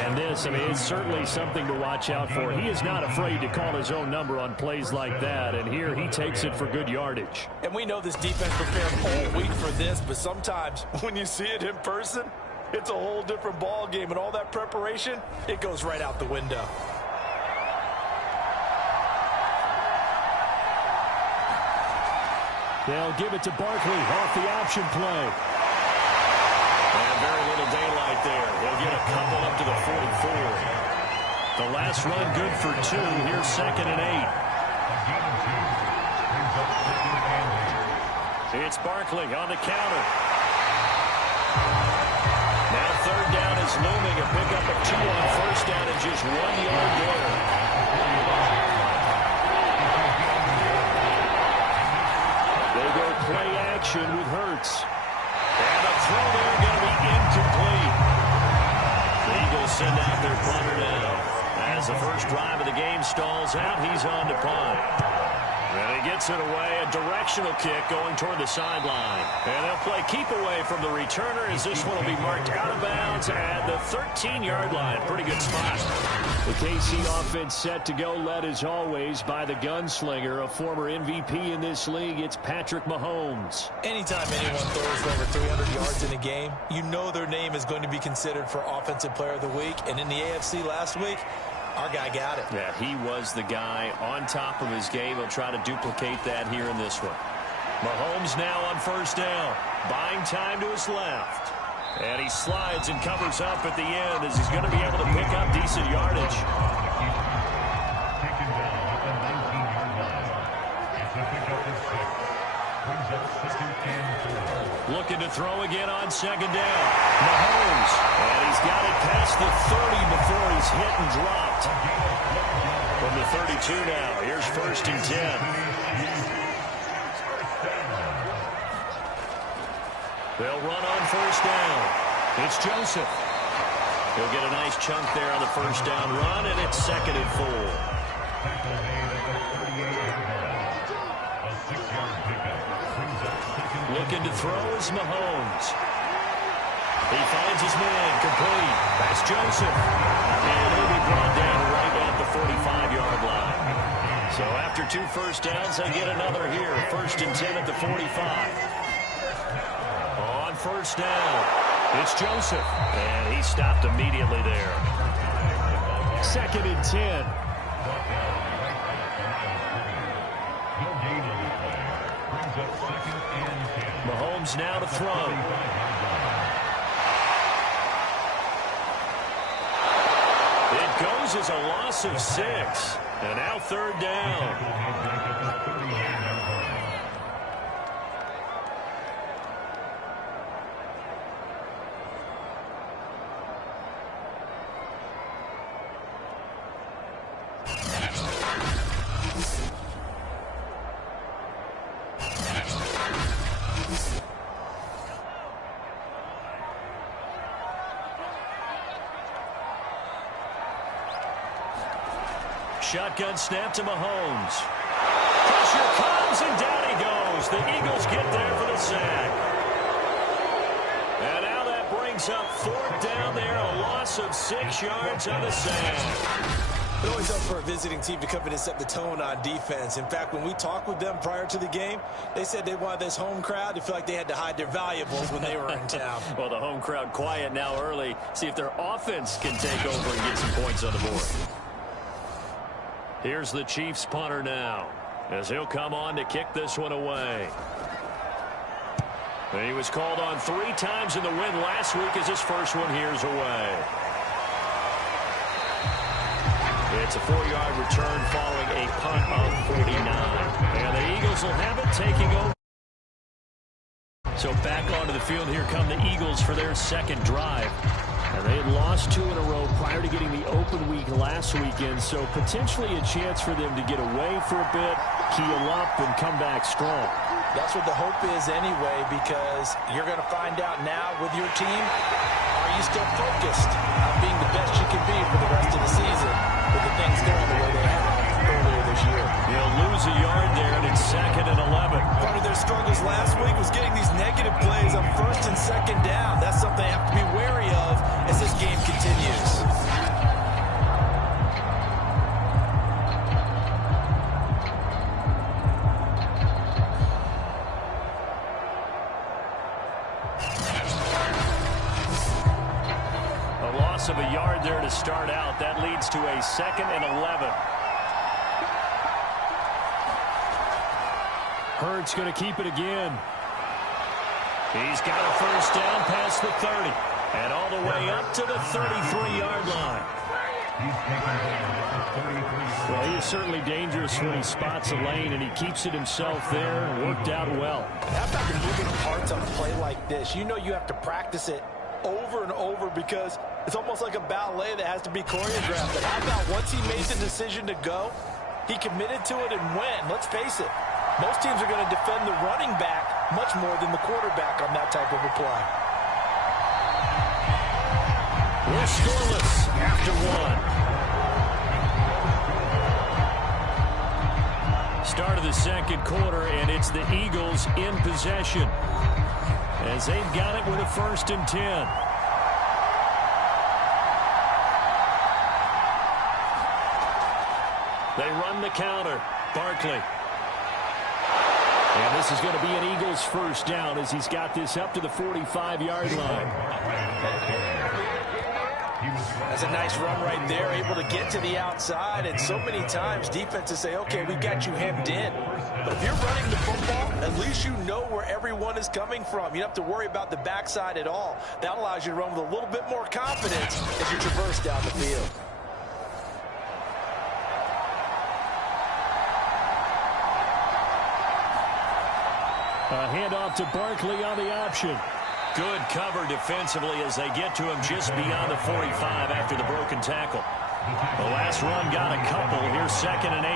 And this, I mean, it's certainly something to watch out for. He is not afraid to call his own number on plays like that, and here he takes it for good yardage. And we know this defense prepared all week for this, but sometimes when you see it in person, it's a whole different ball game, and all that preparation, it goes right out the window. They'll give it to Barkley off the option play. And very little daylight there. They'll get a couple up to the 44. The last run good for 2. Here's 2nd and 8. It's Barkley on the counter. Now 3rd down is looming. A pickup of 2 on 1st down and just 1 yard there. They go play action with Hurts. And the throw there going to be incomplete. The Eagles send out their punter now. As the first drive of the game stalls out, he's on to punt. And he gets it away, a directional kick going toward the sideline. And they'll play keep away from the returner as this one will be marked out of bounds at the 13-yard line. Pretty good spot. The KC offense set to go, led as always by the gunslinger, a former MVP in this league. It's Patrick Mahomes. Anytime anyone throws for over 300 yards in a game, you know their name is going to be considered for Offensive Player of the Week. And in the AFC last week, our guy got it. Yeah, he was the guy on top of his game. He'll try to duplicate that here in this one. Mahomes now on 1st down. Buying time to his left. And he slides and covers up at the end as he's going to be able to pick up decent yardage. Looking to throw again on 2nd down. Mahomes. And he's got it past the 30 before he's hit and dropped. From the 32 now. Here's 1st and 10. They'll run on 1st down. It's Joseph. He'll get a nice chunk there on the 1st down run, and it's 2nd and 4. Looking to throw is Mahomes. He finds his man, complete. That's Joseph. And he'll be brought down right at the 45-yard line. So after 2 first downs, they get another here. 1st and 10 at the 45. On 1st down, it's Joseph. And he stopped immediately there. 2nd and 10. Mahomes now to throw. It goes as a loss of 6. And now 3rd down. Shotgun snap to Mahomes. Pressure comes, and down he goes. The Eagles get there for the sack. And now that brings up 4th down there, a loss of 6 yards on the sack. It always helps for a visiting team to come in and set the tone on defense. In fact, when we talked with them prior to the game, they said they wanted this home crowd to feel like they had to hide their valuables when they were in town. Well, the home crowd quiet now early. See if their offense can take over and get some points on the board. Here's the Chiefs punter now, as he'll come on to kick this one away. And he was called on 3 times in the win last week as his first one here's away. It's a 4-yard return following a punt of 49. And the Eagles will have it taking over. So back onto the field, here come the Eagles for their second drive. And they had lost 2 in a row prior to getting the open week last weekend, so potentially a chance for them to get away for a bit, keel up, and come back strong. That's what the hope is anyway, because you're going to find out now with your team, are you still focused on being the best you can be for the rest of the season with the things going the way they have earlier this year? They'll lose a yard there, and it's 2nd and 11. Part of their struggles last week was getting these negative plays on 1st and 2nd down. That's something they have to be wary of as this game continues. A loss of a yard there to start out. That leads to a 2nd and 11. Hurts going to keep it again. He's got a first down past the 30. And all the way up to the 33-yard line. Well, he is certainly dangerous when he spots a lane, and he keeps it himself there. Worked out well. How about the moving parts on a play like this? You know you have to practice it over and over because it's almost like a ballet that has to be choreographed. But how about once he made the decision to go, he committed to it and went. Let's face it, most teams are going to defend the running back much more than the quarterback on that type of a play. We're scoreless after 1. Start of the second quarter, and it's the Eagles in possession as they've got it with a 1st and 10. They run the counter. Barkley. And this is going to be an Eagles first down as he's got this up to the 45-yard line. That's a nice run right there, able to get to the outside. And so many times defenses say, okay, we got you hemmed in. But if you're running the football, at least you know where everyone is coming from. You don't have to worry about the backside at all. That allows you to run with a little bit more confidence as you traverse down the field. A handoff to Barkley on the option. Good cover defensively as they get to him just beyond the 45 after the broken tackle. The last run got a couple. Here's 2nd and 8.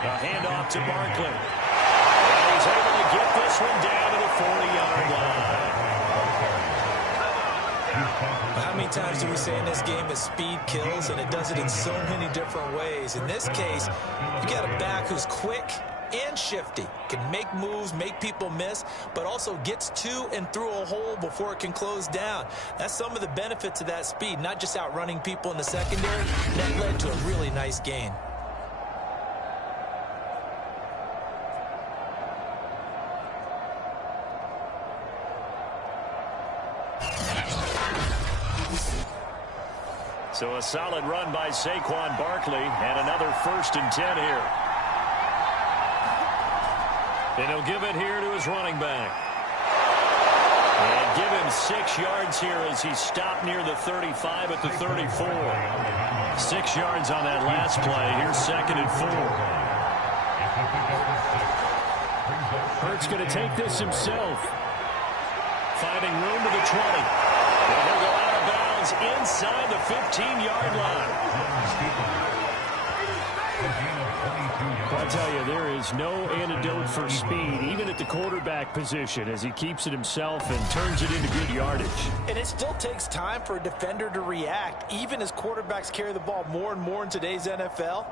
A handoff to Barkley. And he's able to get this one down to the 40-yard line. How many times do we say in this game that speed kills, and it does it in so many different ways? In this case, you got a back who's quick and shifty, can make moves, make people miss, but also gets to and through a hole before it can close down. That's some of the benefits of that speed, not just outrunning people in the secondary. That led to a really nice gain. So a solid run by Saquon Barkley and another 1st and 10 here. And he'll give it here to his running back. And give him 6 yards here as he stopped near the 35 at the 34. 6 yards on that last play. Here's 2nd and 4. Hurts going to take this himself. Finding room to the 20. And he'll go out of bounds inside the 15-yard line. Quite tell you, there is no antidote for speed, even at the quarterback position, as he keeps it himself and turns it into good yardage. And it still takes time for a defender to react, even as quarterbacks carry the ball more and more in today's NFL.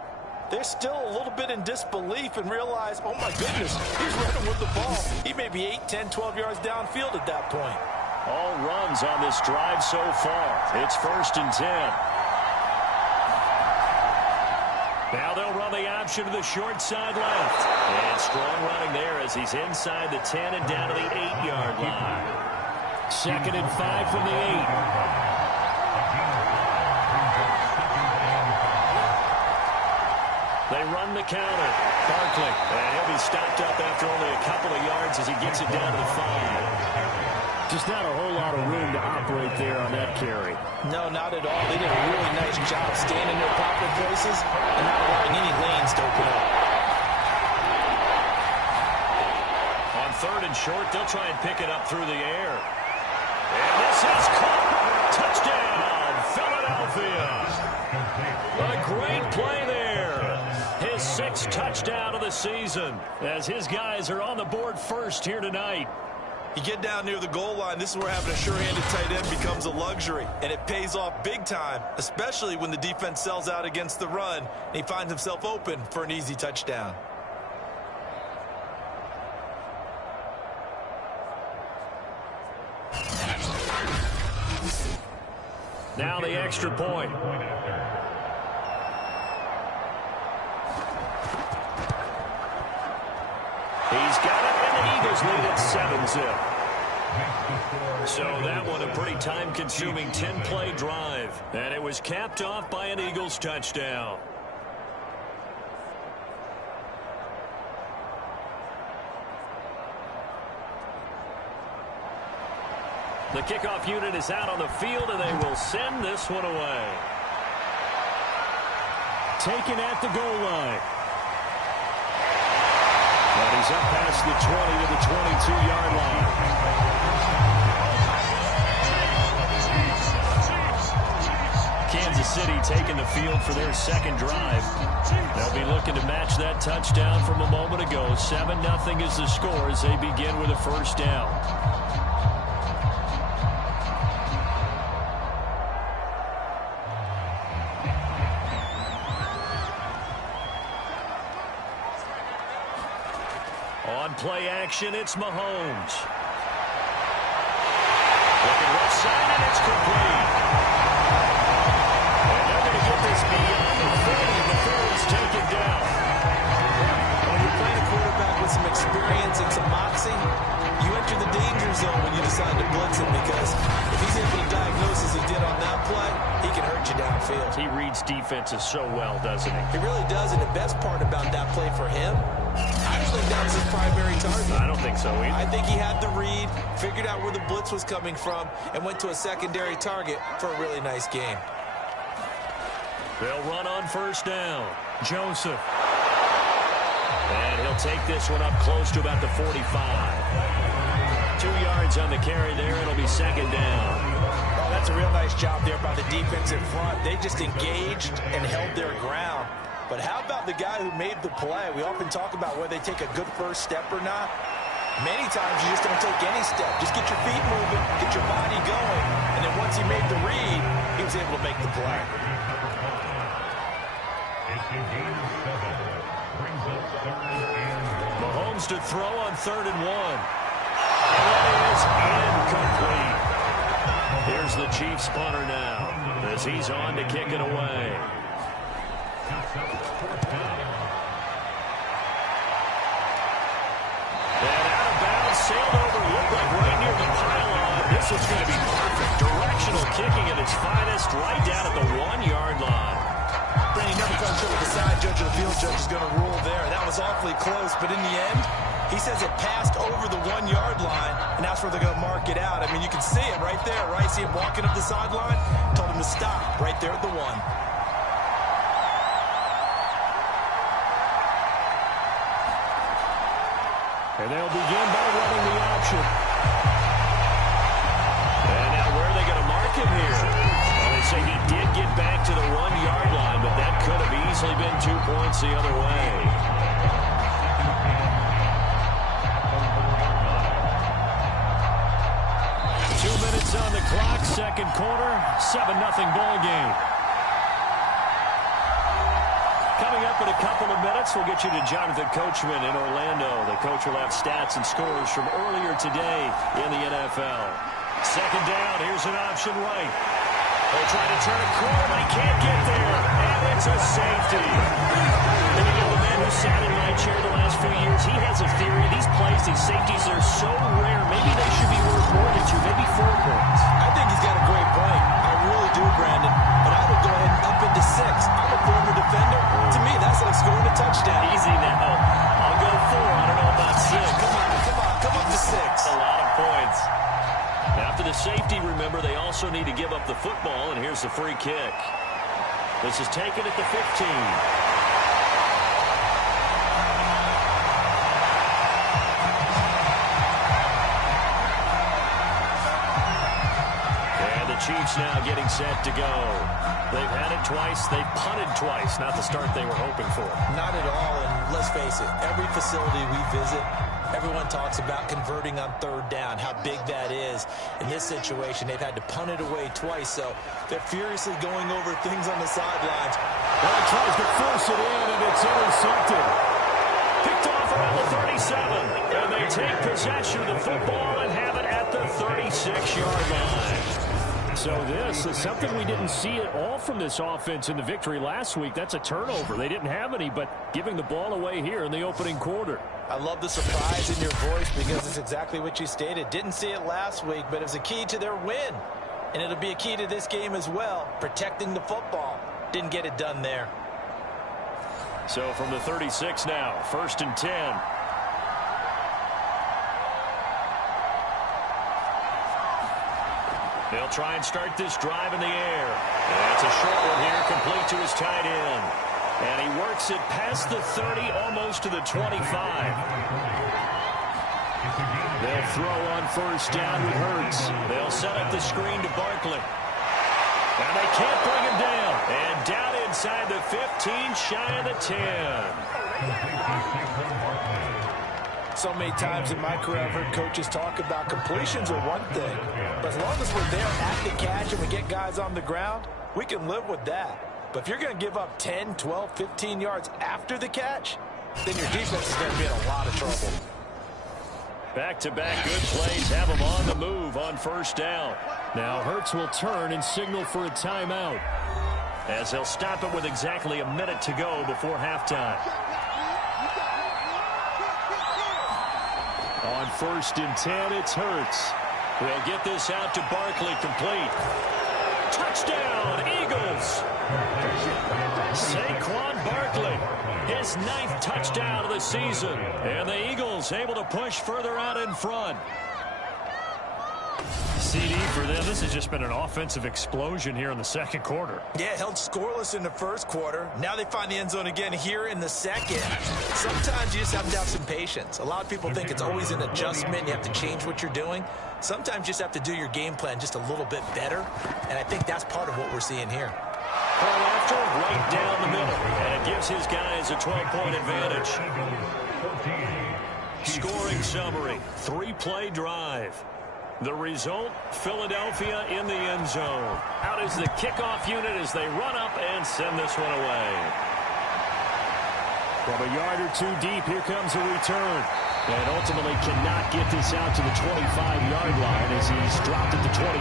They're still a little bit in disbelief and realize, oh my goodness, he's running with the ball. He may be 8, 10, 12 yards downfield at that point. All runs on this drive so far. It's 1st and 10. Now they'll run the option to the short side left. And strong running there as he's inside the 10 and down to the 8-yard line. 2nd and 5 from the 8. They run the counter. Barkley. And he'll be stopped up after only a couple of yards as he gets it down to the 5. Just not a whole lot of room to operate there on that carry. No, not at all. They did a really nice job staying in their proper places and not allowing any lanes to open up. On 3rd and short, they'll try and pick it up through the air. And this is caught. Touchdown, Philadelphia. A great play there. His 6th touchdown of the season as his guys are on the board first here tonight. You get down near the goal line, this is where having a sure-handed tight end becomes a luxury, and it pays off big time, especially when the defense sells out against the run, and he finds himself open for an easy touchdown. Now the extra point. He's got it, and the Eagles lead at 7-zip. So that one a pretty time-consuming 10-play drive. And it was capped off by an Eagles touchdown. The kickoff unit is out on the field, and they will send this one away. Taken at the goal line. But he's up past the 20 to the 22-yard line. Kansas City taking the field for their 2nd drive. They'll be looking to match that touchdown from a moment ago. 7-0 is the score as they begin with a 1st down. On play action, it's Mahomes. Looking left side, and it's complete. And they're going to get this beyond the 30 before he's taken down. When you're playing a quarterback with some experience and some moxie, you enter the danger zone when you decide to blitz him, because if he's able to diagnose as he did on that play, he can hurt you downfield. He reads defenses so well, doesn't he? He really does, and the best part about that play for him, I don't think that was his primary target. I don't think so either. I think he had the read, figured out where the blitz was coming from, and went to a secondary target for a really nice game. They'll run on 1st down. Joseph. And he'll take this one up close to about the 45. 2 yards on the carry there. It'll be 2nd down. Oh, that's a real nice job there by the defense in front. They just engaged and held their ground. But how about the guy who made the play? We often talk about whether they take a good first step or not. Many times you just don't take any step. Just get your feet moving, get your body going, and then once he made the read, he was able to make the play. Mahomes to throw on 3rd and 1. And that is incomplete. Here's the Chiefs punter now as he's on to kick it away. And out of bounds, sailed over, looked like right near the pylon. This one's going to be perfect. Directional kicking at its finest, right down at the 1-yard line. Brady never comes through with the side judge or the field judge is going to rule there. That was awfully close, but in the end, he says it passed over the 1-yard line, and that's where they're going to mark it out. I mean, you can see it right there, right? See him walking up the sideline? Told him to stop right there at the 1. And they'll begin by running the option. And now where are they going to mark him here? Well, they say he did get back to the 1-yard line, but that could have easily been 2 points the other way. second quarter, 7-0 ball game. Coming up in a couple of minutes, we'll get you to Jonathan Coachman in Orlando. The coach will have stats and scores from earlier today in the NFL. Second down, here's an option right. They'll try to turn a corner, but he can't get there. And it's a safety. And you know, the man who sat in my chair the last few years, he has a theory. These plays, these safeties, are so rare. Maybe they should be worth more than 2, maybe 4 points. I think he's got a great point. I really do, Brandon. But I would go ahead and up into 6. I'm a former defender. To me, that's like scoring a touchdown. Easy now. I'll go 4. I don't know about 6. Come up to 6. A lot of points. After the safety, remember, they also need to give up the football, and here's the free kick. This is taken at the 15. And the Chiefs now getting set to go. They've had it twice. They've punted twice. Not the start they were hoping for. Not at all, and let's face it, every facility we visit, everyone talks about converting on third down, how big that is. In this situation, they've had to punt it away twice, so they're furiously going over things on the sidelines. Well, he tries to force it in, and it's intercepted. Picked off around the 37, and they take possession of the football and have it at the 36-yard line. So this is something we didn't see at all from this offense in the victory last week. That's a turnover. They didn't have any, but giving the ball away here in the opening quarter. I love the surprise in your voice because it's exactly what you stated. Didn't see it last week, but it was a key to their win. And it'll be a key to this game as well, protecting the football. Didn't get it done there. So from the 36 now, 1st and 10. They'll try and start this drive in the air. And it's a short one here, complete to his tight end. And he works it past the 30, almost to the 25. They'll throw on 1st down with Hurts. They'll set up the screen to Barkley. And they can't bring him down. And down inside the 15, shy of the 10. So many times in my career, I've heard coaches talk about completions are one thing. But as long as we're there at the catch and we get guys on the ground, we can live with that. But if you're going to give up 10, 12, 15 yards after the catch, then your defense is going to be in a lot of trouble. Back-to-back good plays have them on the move on 1st down. Now Hurts will turn and signal for a timeout, as they'll stop it with exactly a minute to go before halftime. On 1st and 10, it's Hurts. They'll get this out to Barkley, complete. Touchdown, Eagles! Saquon Barkley, his 9th touchdown of the season. And the Eagles able to push further out in front. CD for them. This has just been an offensive explosion here in the second quarter. Yeah, held scoreless in the first quarter. Now they find the end zone again here in the second. Sometimes you just have to have some patience. A lot of people think it's always an adjustment. You have to change what you're doing. Sometimes you just have to do your game plan just a little bit better. And I think that's part of what we're seeing here. Ball after, right down the middle. And it gives his guys a 12-point advantage. Scoring summary, 3-play drive. The result, Philadelphia in the end zone. Out is the kickoff unit as they run up and send this one away. From a yard or 2 deep, here comes a return. And ultimately cannot get this out to the 25-yard line as he's dropped at the 23.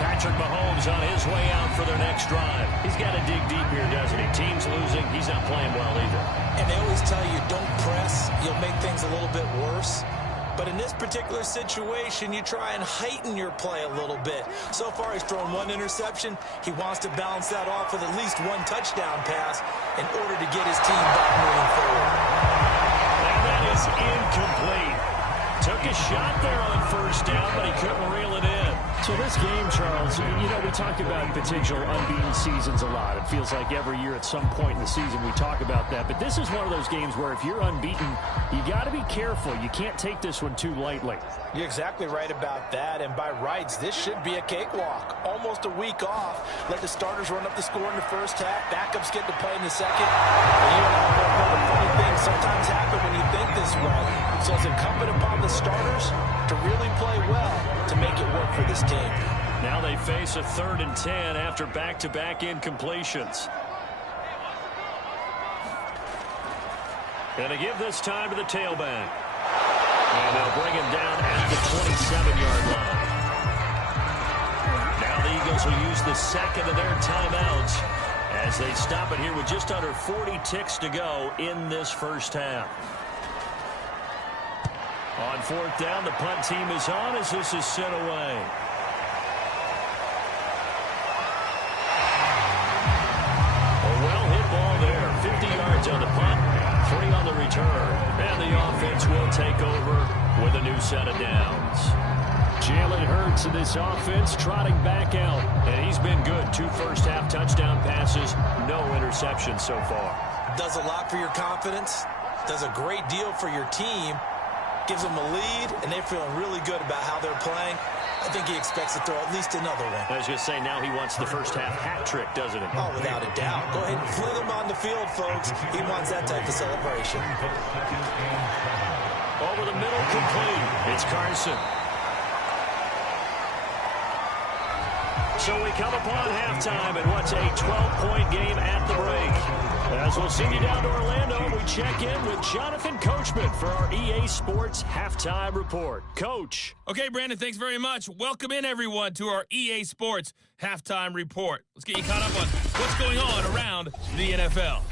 Patrick Mahomes on his way out for their next drive. He's got to dig deep here, doesn't he? Team's losing. He's not playing well either. And they always tell you, don't press. You'll make things a little bit worse. But in this particular situation, you try and heighten your play a little bit. So far, he's thrown 1 interception. He wants to balance that off with at least 1 touchdown pass in order to get his team back moving forward. And that is incomplete. Took a shot there on 1st down, but he couldn't reel it in. So this game, Charles, you know, we talk about potential unbeaten seasons a lot. It feels like every year at some point in the season we talk about that. But this is one of those games where if you're unbeaten, you got to be careful. You can't take this one too lightly. You're exactly right about that. And by rights, this should be a cakewalk. Almost a week off. Let the starters run up the score in the first half. Backups get to play in the second. And you know, funny things sometimes happen when you think this way. So it's incumbent upon the starters to really play well to make it work for this team. Now they face a 3rd and 10 after back-to-back incompletions. And to give this time to the tailback. And they'll bring him down at the 27-yard line. Now the Eagles will use the second of their timeouts as they stop it here with just under 40 ticks to go in this first half. On 4th down, the punt team is on as this is sent away. A well-hit ball there. 50 yards on the punt, 3 on the return. And the offense will take over with a new set of downs. Jalen Hurts in this offense trotting back out. And he's been good. 2 first-half touchdown passes, no interceptions so far. Does a lot for your confidence. Does a great deal for your team. Gives them a lead, and they're feeling really good about how they're playing. I think he expects to throw at least another one. I was going to say, now he wants the first-half hat trick, doesn't he? Oh, without a doubt. Go ahead and fling him on the field, folks. He wants that type of celebration. Over the middle, complete. It's Carson. So we come upon halftime, and what's a 12-point game at the break. As we'll send you down to Orlando, we check in with Jonathan Coachman for our EA Sports Halftime Report. Coach. Okay, Brandon, thanks very much. Welcome in, everyone, to our EA Sports Halftime Report. Let's get you caught up on what's going on around the NFL.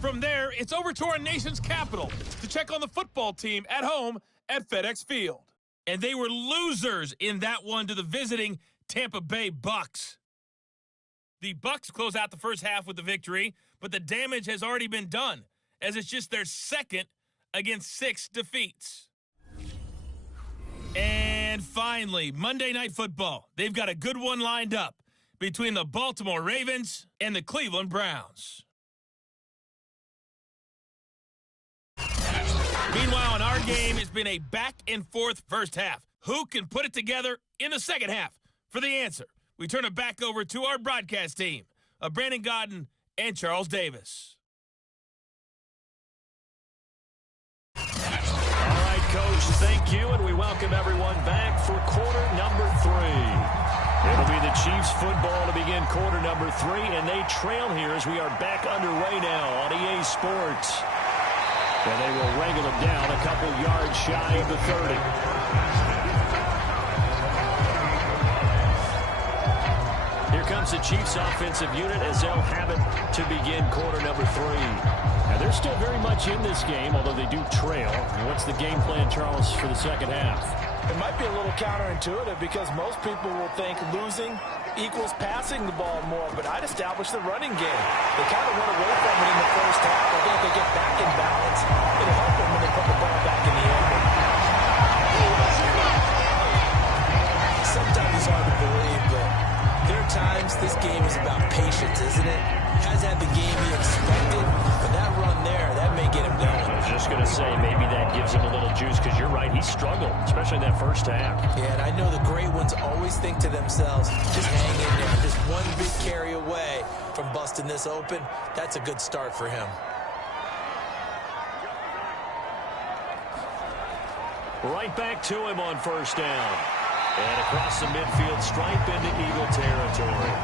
From there, it's over to our nation's capital to check on the football team at home at FedEx Field. And they were losers in that one to the visiting Tampa Bay Bucks. The Bucks close out the first half with the victory, but the damage has already been done, as it's just their second against 6 defeats. And finally, Monday Night Football. They've got a good one lined up between the Baltimore Ravens and the Cleveland Browns. Meanwhile, in our game, it's been a back-and-forth first half. Who can put it together in the second half? For the answer, we turn it back over to our broadcast team of Brandon Godden and Charles Davis. All right, Coach, thank you, and we welcome everyone back for quarter number 3. It'll be the Chiefs football to begin quarter number 3, and they trail here as we are back underway now on EA Sports. And they will wrangle him down a couple yards shy of the 30. Here comes the Chiefs offensive unit as they'll have it to begin quarter number 3. Now they're still very much in this game, although they do trail. What's the game plan, Charles, for the second half? It might be a little counterintuitive because most people will think losing equals passing the ball more, but I'd establish the running game. They kind of went away from it in the first half. I think if they get back in balance, it'll help them when they put the ball back in the air. Sometimes it's hard to believe, but there are times this game is about patience, isn't it? Has had the game he expected, but that run there, that may get him going. I was just going to say, maybe that gives him a little juice, because you're right, he struggled, especially in that first half. Yeah, and I know the great ones always think to themselves, just hang in there, just one big carry away from busting this open. That's a good start for him. Right back to him on first down. And across the midfield stripe into Eagle territory.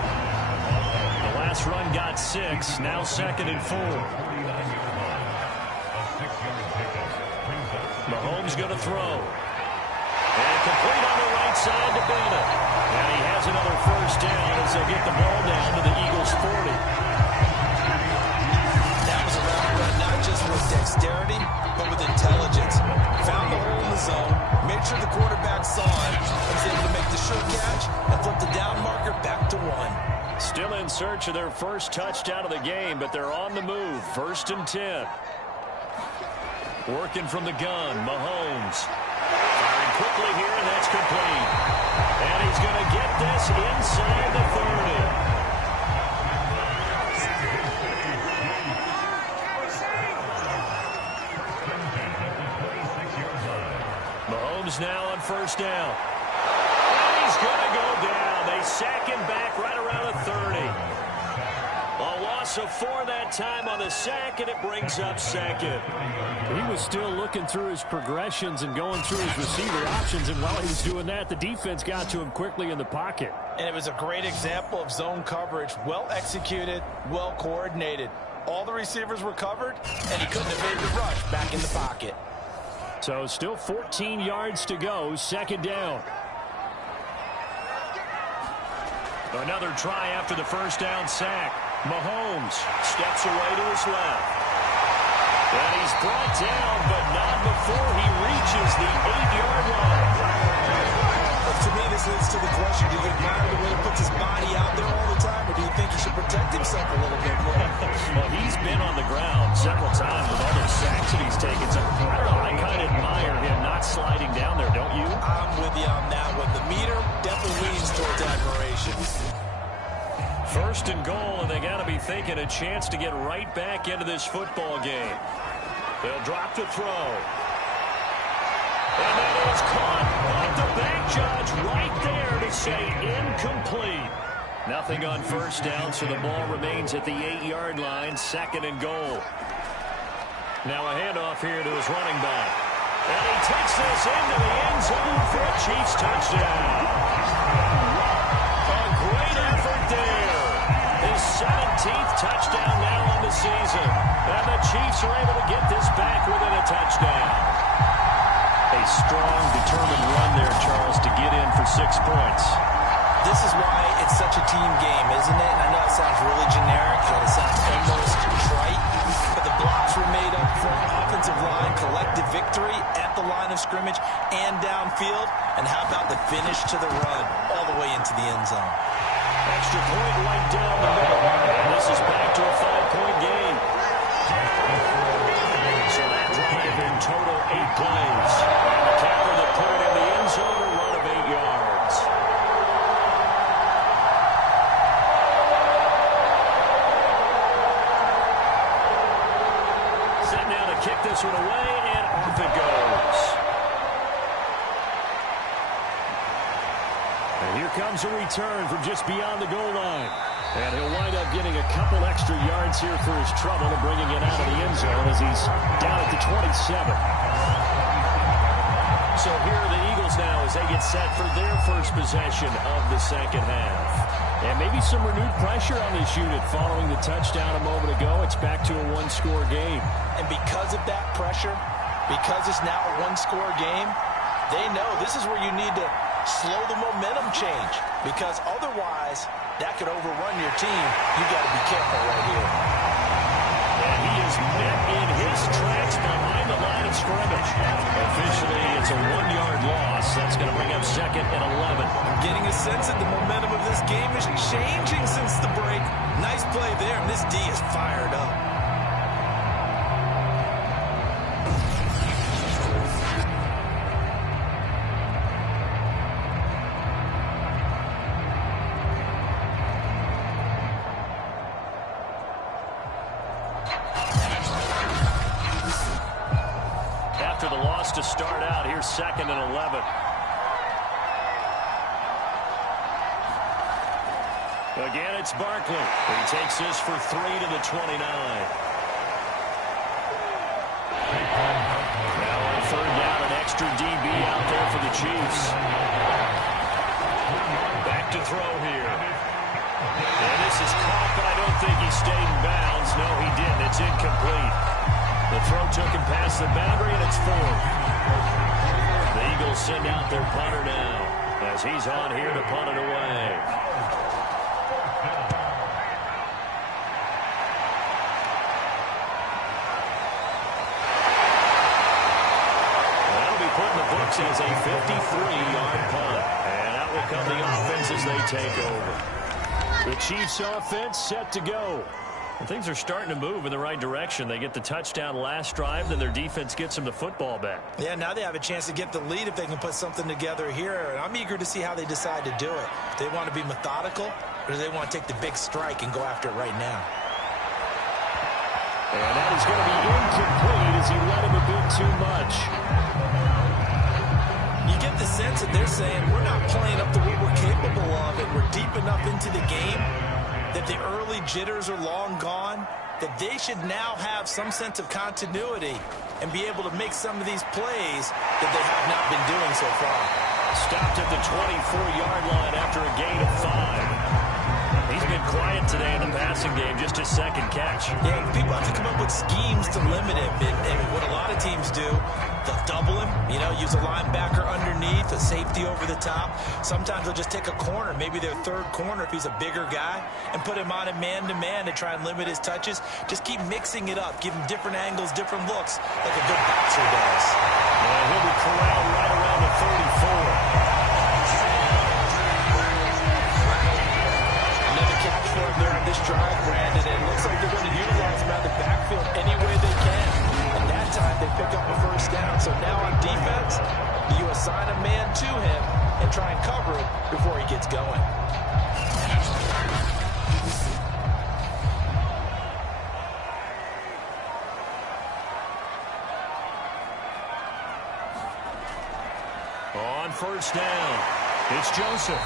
The last run got 6, now 2nd and 4. Mahomes going to throw. And complete on the right side to Bennett. And he has another first down as they'll get the ball down to the Eagles' 40. That was a route run, not just with dexterity, but with intelligence. Found the hole in the zone, made sure the quarterback saw it, was able to make the sure catch, and flip the down marker back to 1. Still in search of their first touchdown of the game, but they're on the move. 1st and 10. Working from the gun, Mahomes. Firing quickly here, and that's complete. And he's going to get this inside the 30. Mahomes now on first down. And he's going to go down. down. They sack him back right around the 30. A loss of 4 that time on the sack, and it brings up second. He was still looking through his progressions and going through his receiver options, and while he was doing that, the defense got to him quickly in the pocket. And it was a great example of zone coverage. Well executed, well coordinated. All the receivers were covered, and he couldn't evade the rush back in the pocket. So still 14 yards to go, second down. Another try after the first down sack. Mahomes steps away to his left. And he's brought down, but not before he reaches the 8-yard line. To me, this leads to the question, do you admire the way he puts his body out there all the time, or do you think he should protect himself a little bit more? Well, he's been on the ground several times with all those sacks that he's taken. So, I don't know, I kind of admire him not sliding down there, don't you? I'm with you on that one. The meter definitely leans towards admiration. First and goal, and they got to be thinking a chance to get right back into this football game. They'll drop to throw. And that is caught. But the back judge right there to say incomplete. Nothing on first down, so the ball remains at the 8-yard line, second and goal. Now a handoff here to his running back. And he takes this into the end zone for a Chiefs touchdown. A great effort there. His 17th touchdown now on the season. And the Chiefs are able to get this back within a touchdown. A strong, determined run there, Charles, to get in for 6 points. This is why it's such a team game, isn't it? And I know it sounds really generic, and it sounds almost trite, but the blocks were made up front, offensive line, collective victory at the line of scrimmage and downfield. And how about the finish to the run all the way into the end zone? Extra point right down the middle. And this is back to a 5-point game. So that drive in total 8 plays. And the capper that put it in the end zone, a run of 8 yards. Set now to kick this one away, and off it goes. And here comes a return from just beyond the goal line. And he'll wind up getting a couple extra yards here for his trouble and bringing it out of the end zone as he's down at the 27. So here are the Eagles now as they get set for their first possession of the second half. And maybe some renewed pressure on this unit following the touchdown a moment ago. It's back to a 1-score game. And because of that pressure, because it's now a 1-score game, they know this is where you need to slow the momentum change, because otherwise that could overrun your team. You got to be careful right here. And he is met in his tracks behind the line of scrimmage. Officially, it's a 1-yard loss. That's going to bring up second and 11. I'm getting a sense that the momentum of this game is changing since the break. Nice play there, and this D is fired up. After the loss to start out, here's second and 11. Again, it's Barkley. He takes this for 3 to the 29. Now on third down, an extra DB out there for the Chiefs. Back to throw here. And this is caught, but I don't think he stayed in bounds. No, he didn't. It's incomplete. The throw took him past the boundary, and it's 4. The Eagles send out their punter now as he's on here to punt it away. That'll be put in the books as a 53-yard punt. And out will come the offense as they take over. The Chiefs offense set to go. And things are starting to move in the right direction. They get the touchdown last drive, then their defense gets them the football back. Yeah, now they have a chance to get the lead if they can put something together here. And I'm eager to see how they decide to do it. Do they want to be methodical, or do they want to take the big strike and go after it right now? And that is going to be incomplete as he let him a bit too much. You get the sense that they're saying we're not playing up to what we're capable of it. We're deep enough into the game that the early jitters are long gone, that they should now have some sense of continuity and be able to make some of these plays that they have not been doing so far. Stopped at the 24-yard line after a gain of 5. He's been quiet today in the passing game, just his second catch. Yeah, people have to come up with schemes to limit him. And what a lot of teams do, they'll double him, use a linebacker underneath, a safety over the top. Sometimes they'll just take a corner, maybe their third corner if he's a bigger guy, and put him on a man-to-man to try and limit his touches. Just keep mixing it up, give him different angles, different looks, like a good boxer does. And he'll be corralled right around the 34. There on this drive, Brandon, and it looks like they're going to utilize him out of the backfield any way they can. And that time they pick up a first down. So now on defense, you assign a man to him and try and cover it before he gets going. On first down, it's Joseph.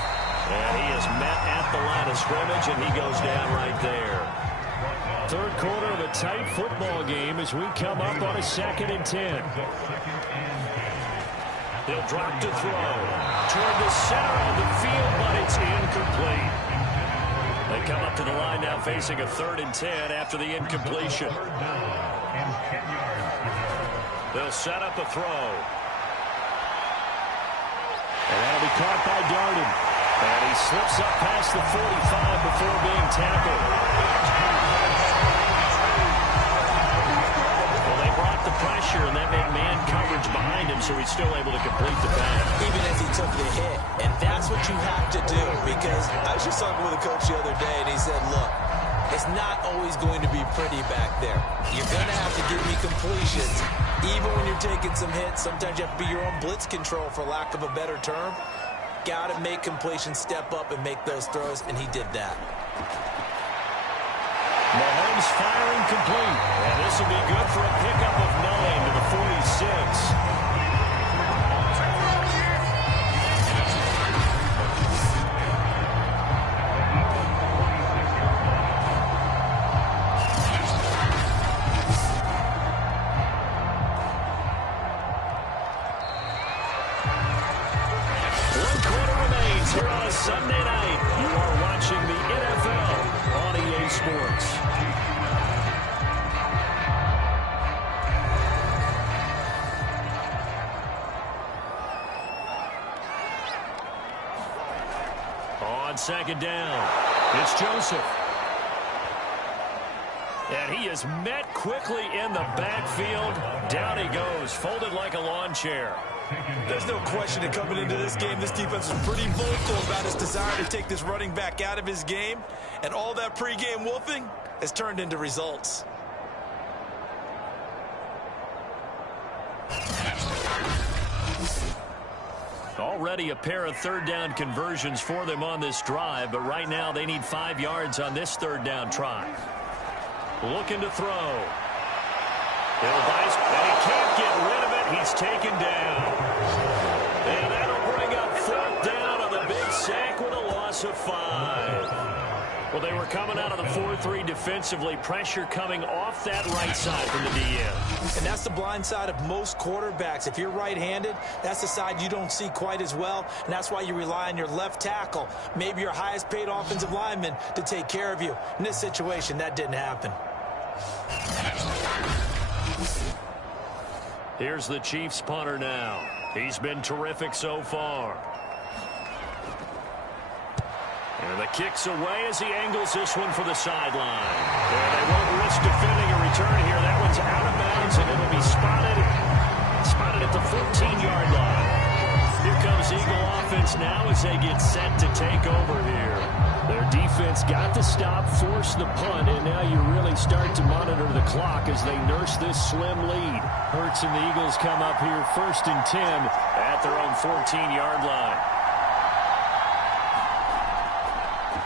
And he is met at the line of scrimmage, and he goes down right there. Third quarter of a tight football game as we come up on a 2nd and 10. He'll drop to throw. Toward the center of the field, but it's incomplete. They come up to the line now facing a 3rd and 10 after the incompletion. They'll set up a throw. And that'll be caught by Darden. And he slips up past the 45 before being tackled. Well, they brought the pressure, and that made man coverage behind him, so he's still able to complete the pass. Even as he took the hit. And that's what you have to do, because I was just talking with a coach the other day, and he said, look, it's not always going to be pretty back there. You're going to have to give me completions. Even when you're taking some hits, sometimes you have to be your own blitz control, for lack of a better term. Got to make completions, step up, and make those throws, and he did that. Mahomes firing complete. And this will be good for a pickup of 9 to the 46. Sunday night, you are watching the NFL on EA Sports. On 2nd down, it's Joseph. And he is met quickly in the backfield. Down he goes, folded like a lawn chair. There's no question that coming into this game, this defense was pretty vocal about its desire to take this running back out of his game. And all that pregame wolfing has turned into results. Already a pair of 3rd down conversions for them on this drive, but right now they need 5 yards on this 3rd down try. Looking to throw. And he can't get rid of it. He's taken down. And that'll bring up 4th down on the big sack with a loss of 5. Well, they were coming out of the 4-3 defensively. Pressure coming off that right side from the DN. And that's the blind side of most quarterbacks. If you're right-handed, that's the side you don't see quite as well. And that's why you rely on your left tackle, maybe your highest-paid offensive lineman, to take care of you. In this situation, that didn't happen. Here's the Chiefs punter now. He's been terrific so far. And the kick's away as he angles this one for the sideline. And they won't risk defending a return here. That one's out of bounds, and it'll be spotted at the 14-yard line. Here comes Eagle offense now as they get set to take over here. Their defense got the stop, forced the punt, and now you really start to monitor the clock as they nurse this slim lead. Hurts and the Eagles come up here 1st and 10 at their own 14-yard line.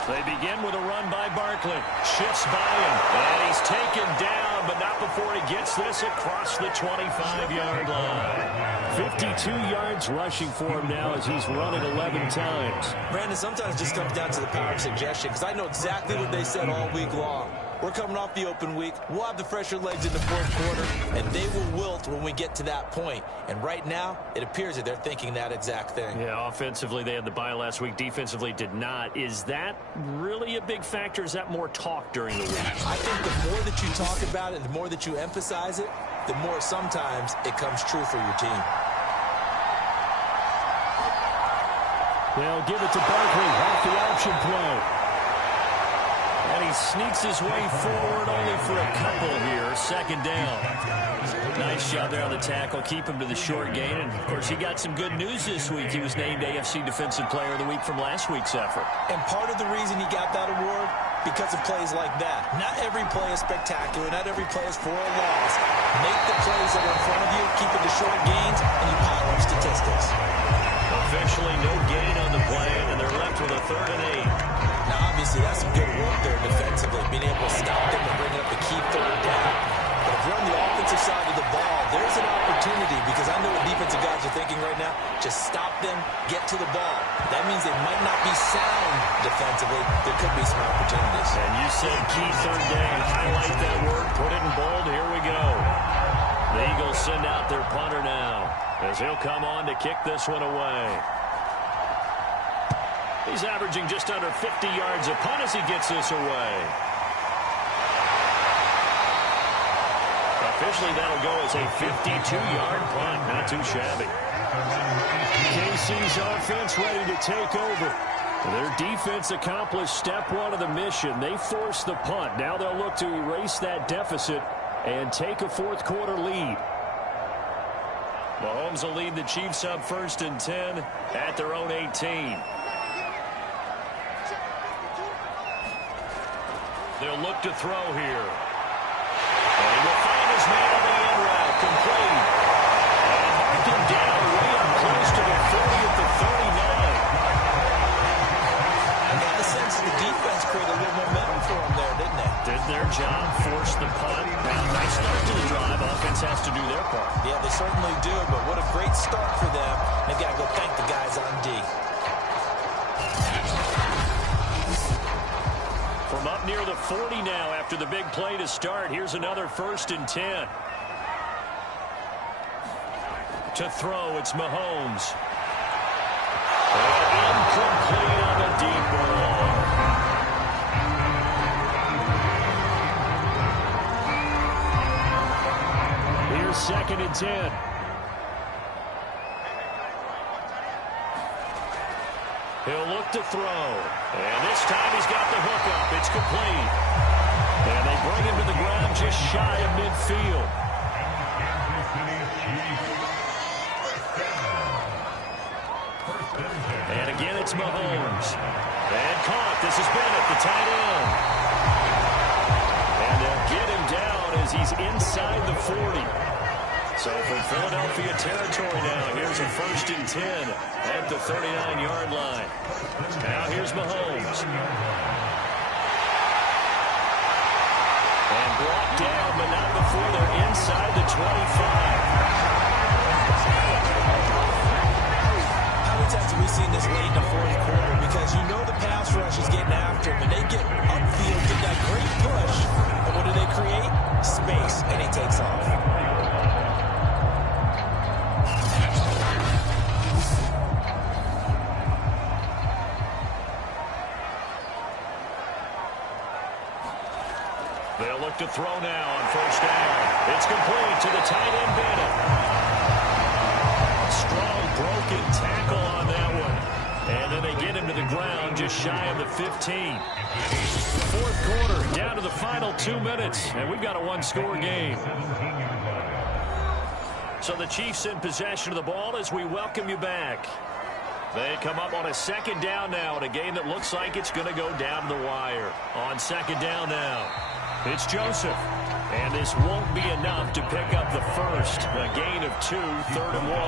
They begin with a run by Barkley. Shifts by him, and he's taken down, but not before he gets this across the 25-yard line. 52 yards rushing for him now as he's run it 11 times. Brandon, sometimes it just comes down to the power of suggestion, because I know exactly what they said all week long. We're coming off the open week. We'll have the fresher legs in the fourth quarter, and they will wilt when we get to that point. And right now, it appears that they're thinking that exact thing. Yeah, offensively, they had the bye last week. Defensively, did not. Is that really a big factor? Is that more talk during the week? I think the more that you talk about it, the more that you emphasize it, the more sometimes it comes true for your team. They'll give it to Barkley off the option play. And he sneaks his way forward only for a couple here. Second down. Nice job there on the tackle. Keep him to the short gain. And, of course, he got some good news this week. He was named AFC Defensive Player of the Week from last week's effort. And part of the reason he got that award, because of plays like that. Not every play is spectacular. Not every play is for a loss. Make the plays that are in front of you, keep it to short gains, and you pile up statistics. Officially no gain on the play, and they're left with a 3rd and 8. Now, obviously, that's some good work there defensively, being able to stop them and bring up a key 3rd down. But if you're on the offensive side of the ball, there's an opportunity, because I know what defensive guys are thinking right now. Just stop them, get to the ball. That means they might not be sound defensively. There could be some opportunities. And you said key 3rd down. Highlight that word. Put it in bold. Here we go. The Eagles send out their punter now, as he'll come on to kick this one away. He's averaging just under 50 yards a punt as he gets this away. Officially, that'll go as a 52-yard punt. Not too shabby. KC's offense ready to take over. Their defense accomplished step 1 of the mission. They forced the punt. Now they'll look to erase that deficit and take a fourth quarter lead. Mahomes will lead the Chiefs up 1st and 10 at their own 18. They'll look to throw here. And he will find his man on the end route. Complete. And marked him down way up close to the 40 at the 39. I got the sense that the defense created a little momentum for him there, didn't they? Did their job, forced the punt. Now, nice start to the drive. Offense has to do their part. Yeah, they certainly do, but what a great start for them. They've got to go thank the guys on D. From up near the 40 now after the big play to start. Here's another 1st and 10. To throw, it's Mahomes. Incomplete on the deep ball. Here's 2nd and 10. He'll look to throw. And this time he's got the hook up. It's complete. And they bring him to the ground just shy of midfield. And again, it's Mahomes. And caught. This is Bennett, the tight end. And they'll get him down as he's inside the 40. So from Philadelphia territory now, here's a 1st and 10 at the 39-yard line. Now here's Mahomes. And brought down, but not before they're inside the 25. How many times have we seen this late in the fourth quarter? Because you know the pass rush is getting after him, and they get upfield, get that great push. And what do they create? Space, and he takes off. They'll look to throw now on 1st down. It's complete to the tight end, Bennett. Strong broken tackle on that one. And then they get him to the ground just shy of the 15. Fourth quarter, down to the final 2 minutes, and we've got a one-score game. So the Chiefs in possession of the ball as we welcome you back. They come up on a 2nd down now in a game that looks like it's going to go down to the wire. On 2nd down now, it's Joseph. And this won't be enough to pick up the first. A gain of 2, 3rd and 1.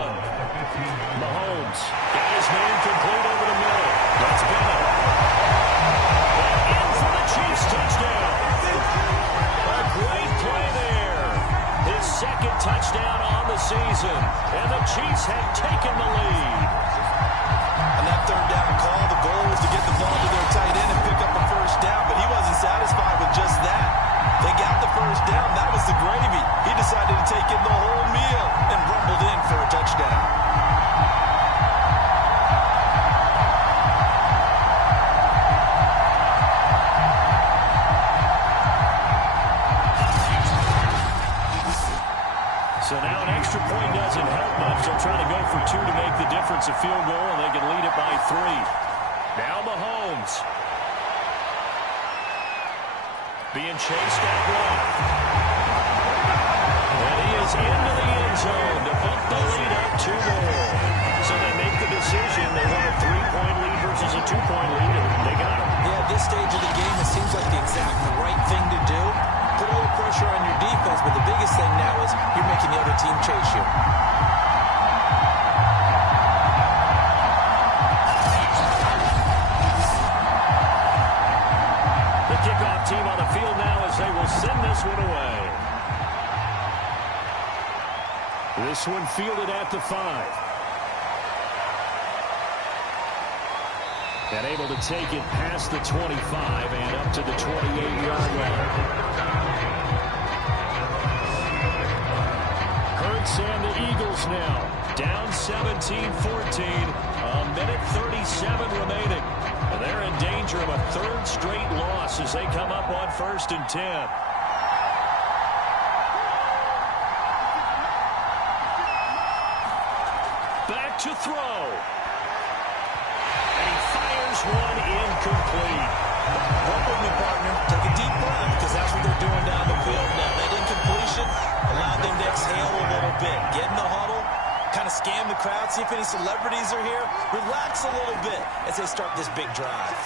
Mahomes got his man complete over the middle. That's Bennett. And in for the Chiefs touchdown. A great play there. His second touchdown on the season. And the Chiefs have taken the lead. On that third down call, the goal was to get the ball to their tight end and pick up a first down, but he wasn't satisfied with just that. They got the first down. That was the gravy. He decided to take in the whole meal and rumbled in for a touchdown. So now an extra point doesn't help much. They'll try to go for 2 to make the difference a field goal, and they can lead it by 3. Now Mahomes. Being chased out wide. And he is into the end zone to bump the lead up 2 more. So they make the decision. They want a 3-point lead versus a 2-point lead, and they got it. Yeah, at this stage of the game, it seems like the exact right thing to do. Put a little pressure on your defense, but the biggest thing now is you're making the other team chase you. The kickoff team on the field now as they will send this one away. This one fielded at the 5. And able to take it past the 25 and up to the 28-yard line. Hurts and the Eagles now down 17-14. A minute 37 remaining. And they're in danger of a 3rd straight loss as they come up on 1st and 10. Back to throw. One incomplete. Work with me, partner. Take a deep breath, because that's what they're doing down the field now. That incompletion allowed them to exhale a little bit. Get in the huddle, kind of scan the crowd, see if any celebrities are here. Relax a little bit as they start this big drive.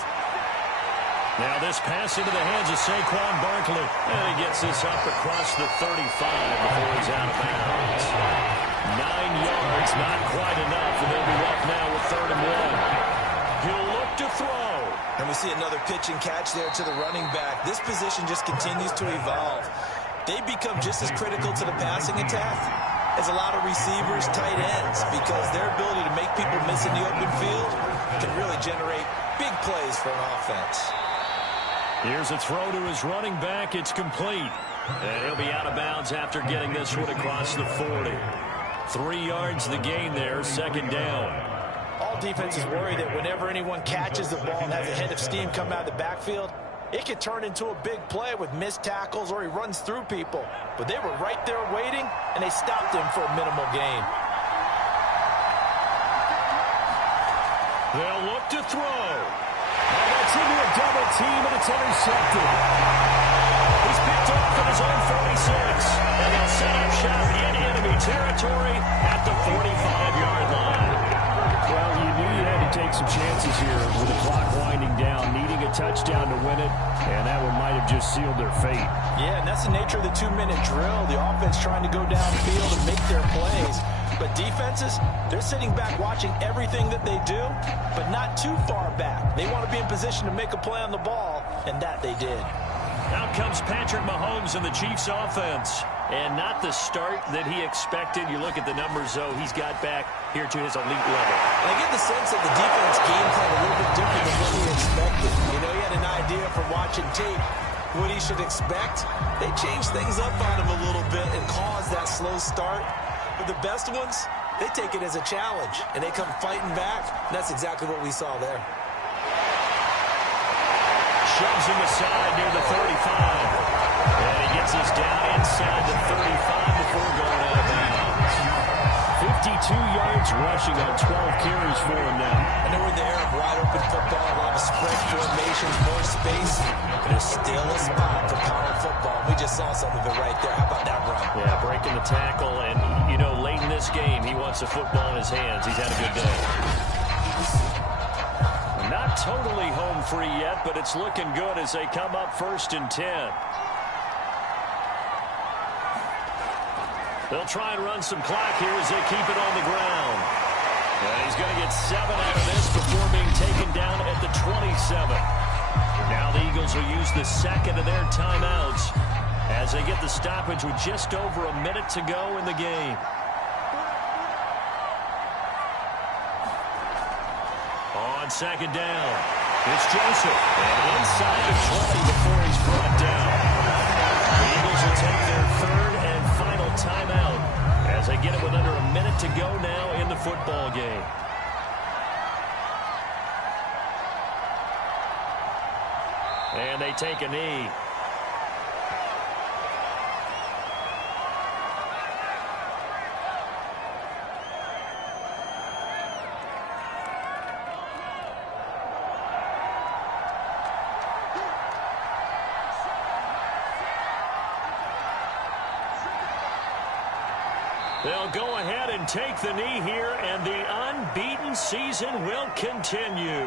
Now this pass into the hands of Saquon Barkley. And he gets this up across the 35 before he's out of bounds. 9 yards, not quite enough, and they'll be left now with 3rd and 1. He'll look to throw. And we see another pitch and catch there to the running back. This position just continues to evolve. They become just as critical to the passing attack as a lot of receivers, tight ends, because their ability to make people miss in the open field can really generate big plays for an offense. Here's a throw to his running back. It's complete. And he'll be out of bounds after getting this one across the 40. 3 yards the gain there, 2nd down. All defenses worry that whenever anyone catches the ball and has a head of steam come out of the backfield, it could turn into a big play with missed tackles or he runs through people. But they were right there waiting, and they stopped him for a minimal gain. They'll look to throw. And that's into a double team, and it's intercepted. He's picked off at his own 46. And they'll set up shop in enemy territory at the 45-yard line. Well, you knew you had to take some chances here with the clock winding down, needing a touchdown to win it, and that one might have just sealed their fate. Yeah, and that's the nature of the 2-minute drill. The offense trying to go downfield and make their plays. But defenses, they're sitting back watching everything that they do, but not too far back. They want to be in position to make a play on the ball, and that they did. Out comes Patrick Mahomes in the Chiefs offense. And not the start that he expected. You look at the numbers, though, he's got back here to his elite level. And I get the sense that the defense game plan a little bit different than what he expected. You know, he had an idea from watching tape what he should expect. They changed things up on him a little bit and caused that slow start. But the best ones, they take it as a challenge, and they come fighting back. And that's exactly what we saw there. Shoves him aside near the 35. And he gets us down inside the 35 before going out of bounds. 52 yards rushing on 12 carries for him now. I know we're in the era of wide open football, a lot of spread formations, more space. There's still a spot for power football. We just saw some of it right there. How about that run? Yeah, breaking the tackle. And, you know, late in this game, he wants the football in his hands. He's had a good day. Not totally home free yet, but it's looking good as they come up 1st and 10. They'll try and run some clock here as they keep it on the ground. And he's going to get 7 out of this before being taken down at the 27. Now the Eagles will use the second of their timeouts as they get the stoppage with just over a minute to go in the game. On second down, it's Joseph. And inside the 20 before he's brought down. The Eagles will take their third and final timeout as they get it with under a minute to go now in the football game. And they take a knee. They'll go ahead and take the knee here, and the unbeaten season will continue.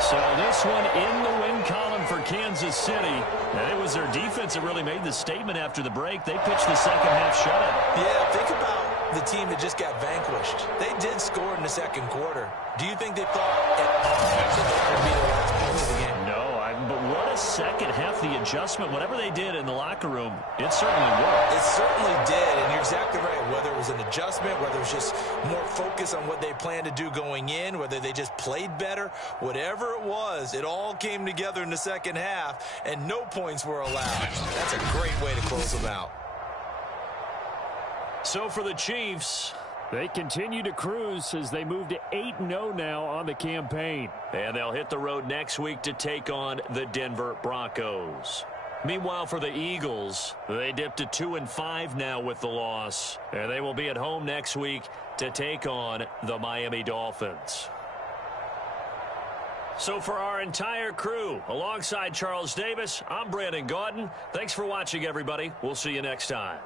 So this one in the win column for Kansas City. And it was their defense that really made the statement after the break. They pitched the second half shutout. Yeah, think about the team that just got vanquished. They did score in the second quarter. Do you think they thought at all that would be the last points of the game? No, but what a second half, the adjustment, whatever they did in the locker room, it certainly worked. It certainly did, and you're exactly right. Whether it was an adjustment, whether it was just more focus on what they planned to do going in, whether they just played better, whatever it was, it all came together in the second half, and no points were allowed. That's a great way to close them out. So for the Chiefs, they continue to cruise as they move to 8-0 now on the campaign. And they'll hit the road next week to take on the Denver Broncos. Meanwhile, for the Eagles, they dipped to 2-5 now with the loss. And they will be at home next week to take on the Miami Dolphins. So for our entire crew, alongside Charles Davis, I'm Brandon Gaudin. Thanks for watching, everybody. We'll see you next time.